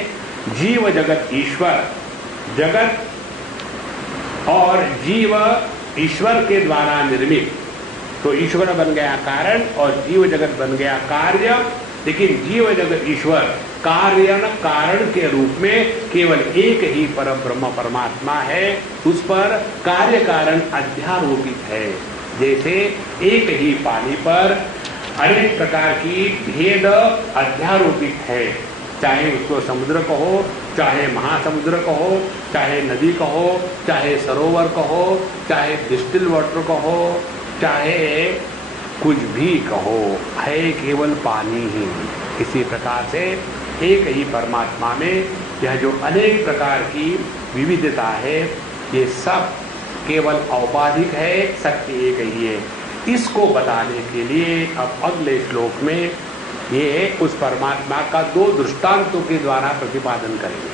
जीव जगत ईश्वर, जगत और जीव ईश्वर के द्वारा निर्मित, तो ईश्वर बन गया कारण और जीव जगत बन गया कार्य। लेकिन जीव जगत ईश्वर कार्य कारण के रूप में केवल एक ही परब्रह्म परमात्मा है, उस पर कार्य कारण अध्यारोपित है। जैसे एक ही पानी पर अनेक प्रकार की भेद अध्यारोपित है, चाहे उसको समुद्र कहो, चाहे महासमुद्र कहो, चाहे नदी कहो, चाहे सरोवर कहो, चाहे डिस्टिल वाटर कहो, चाहे कुछ भी कहो, है केवल पानी ही। इसी प्रकार से एक ही परमात्मा में यह जो अनेक प्रकार की विविधता है, ये सब केवल औपाधिक है, सत्य एक ही है। इसको बताने के लिए अब अगले श्लोक में ये उस परमात्मा का 2 दृष्टांतों के द्वारा प्रतिपादन करेंगे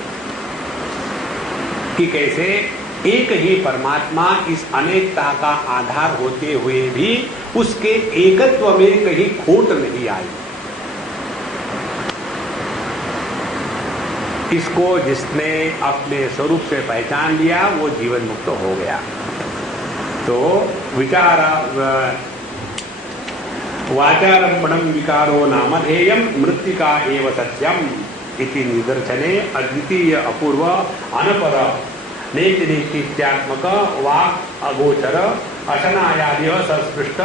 कि कैसे एक ही परमात्मा इस अनेकता का आधार होते हुए भी उसके एकत्व में कहीं खोट नहीं आई। इसको जिसने अपने स्वरूप से पहचान लिया वो जीवन मुक्त हो गया। तो विचारा वाचारंभणम विकारो नामधेयम मृत्तिका एव सत्यम इति निदर्शने अद्वितीय अपूर्व अनपर नेतिनित्यात्मक वाक् अगोचर अशनायादि संस्पृष्ट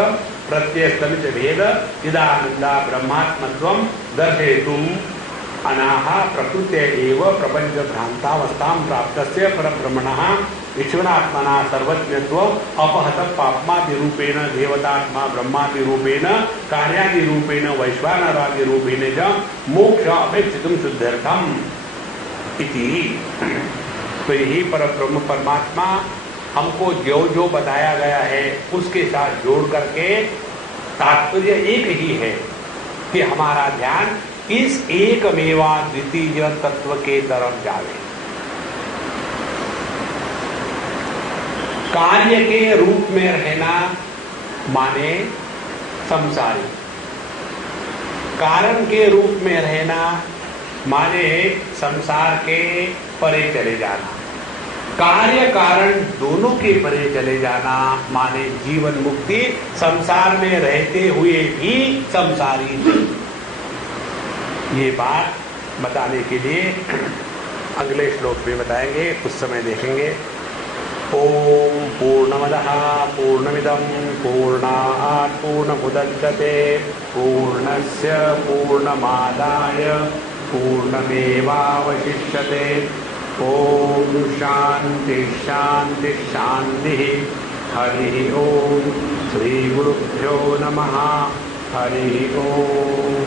प्रत्यस्तमित भेद चिदानंदा ब्रह्मात्मत्वं दर्शयितुम् अनाहा प्रकृत्य एव प्रपंच भ्रांतावस्थां प्राप्तस्य परब्रह्मणः ईश्वरात्मना सर्वज्ञत्व अपहत पाप्मादि रूपेण देवतात्मा ब्रह्मादि रूपेण कार्यादि रूपेण वैश्वानरादि रूपेण च मोक्ष अपेक्षितुं शुद्ध्यर्थम् इति। तो यही परब्रह्म परमात्मा हमको जो जो बताया गया है उसके साथ जोड़ करके तात्पर्य एक ही है कि हमारा ध्यान इस एकमेवा द्वितीय तत्व के तरफ जावे। कार्य के रूप में रहना माने संसारी, कारण के रूप में रहना माने संसार के परे चले जाना, कार्य कारण दोनों के परे चले जाना माने जीवन मुक्ति, संसार में रहते हुए भी संसारी नहीं। ये बात बताने के लिए अगले श्लोक में बताएंगे, उस समय देखेंगे। ओम पूर्णमदः पूर्णमिदं पूर्णात् पूर्णमुदच्यते पूर्णस्य पूर्णमादाय पूर्णमेवावशिष्यते। ओम शांति शांति शांति। हरि ओम। श्री गुरुभ्यो नमः। हरि ओम।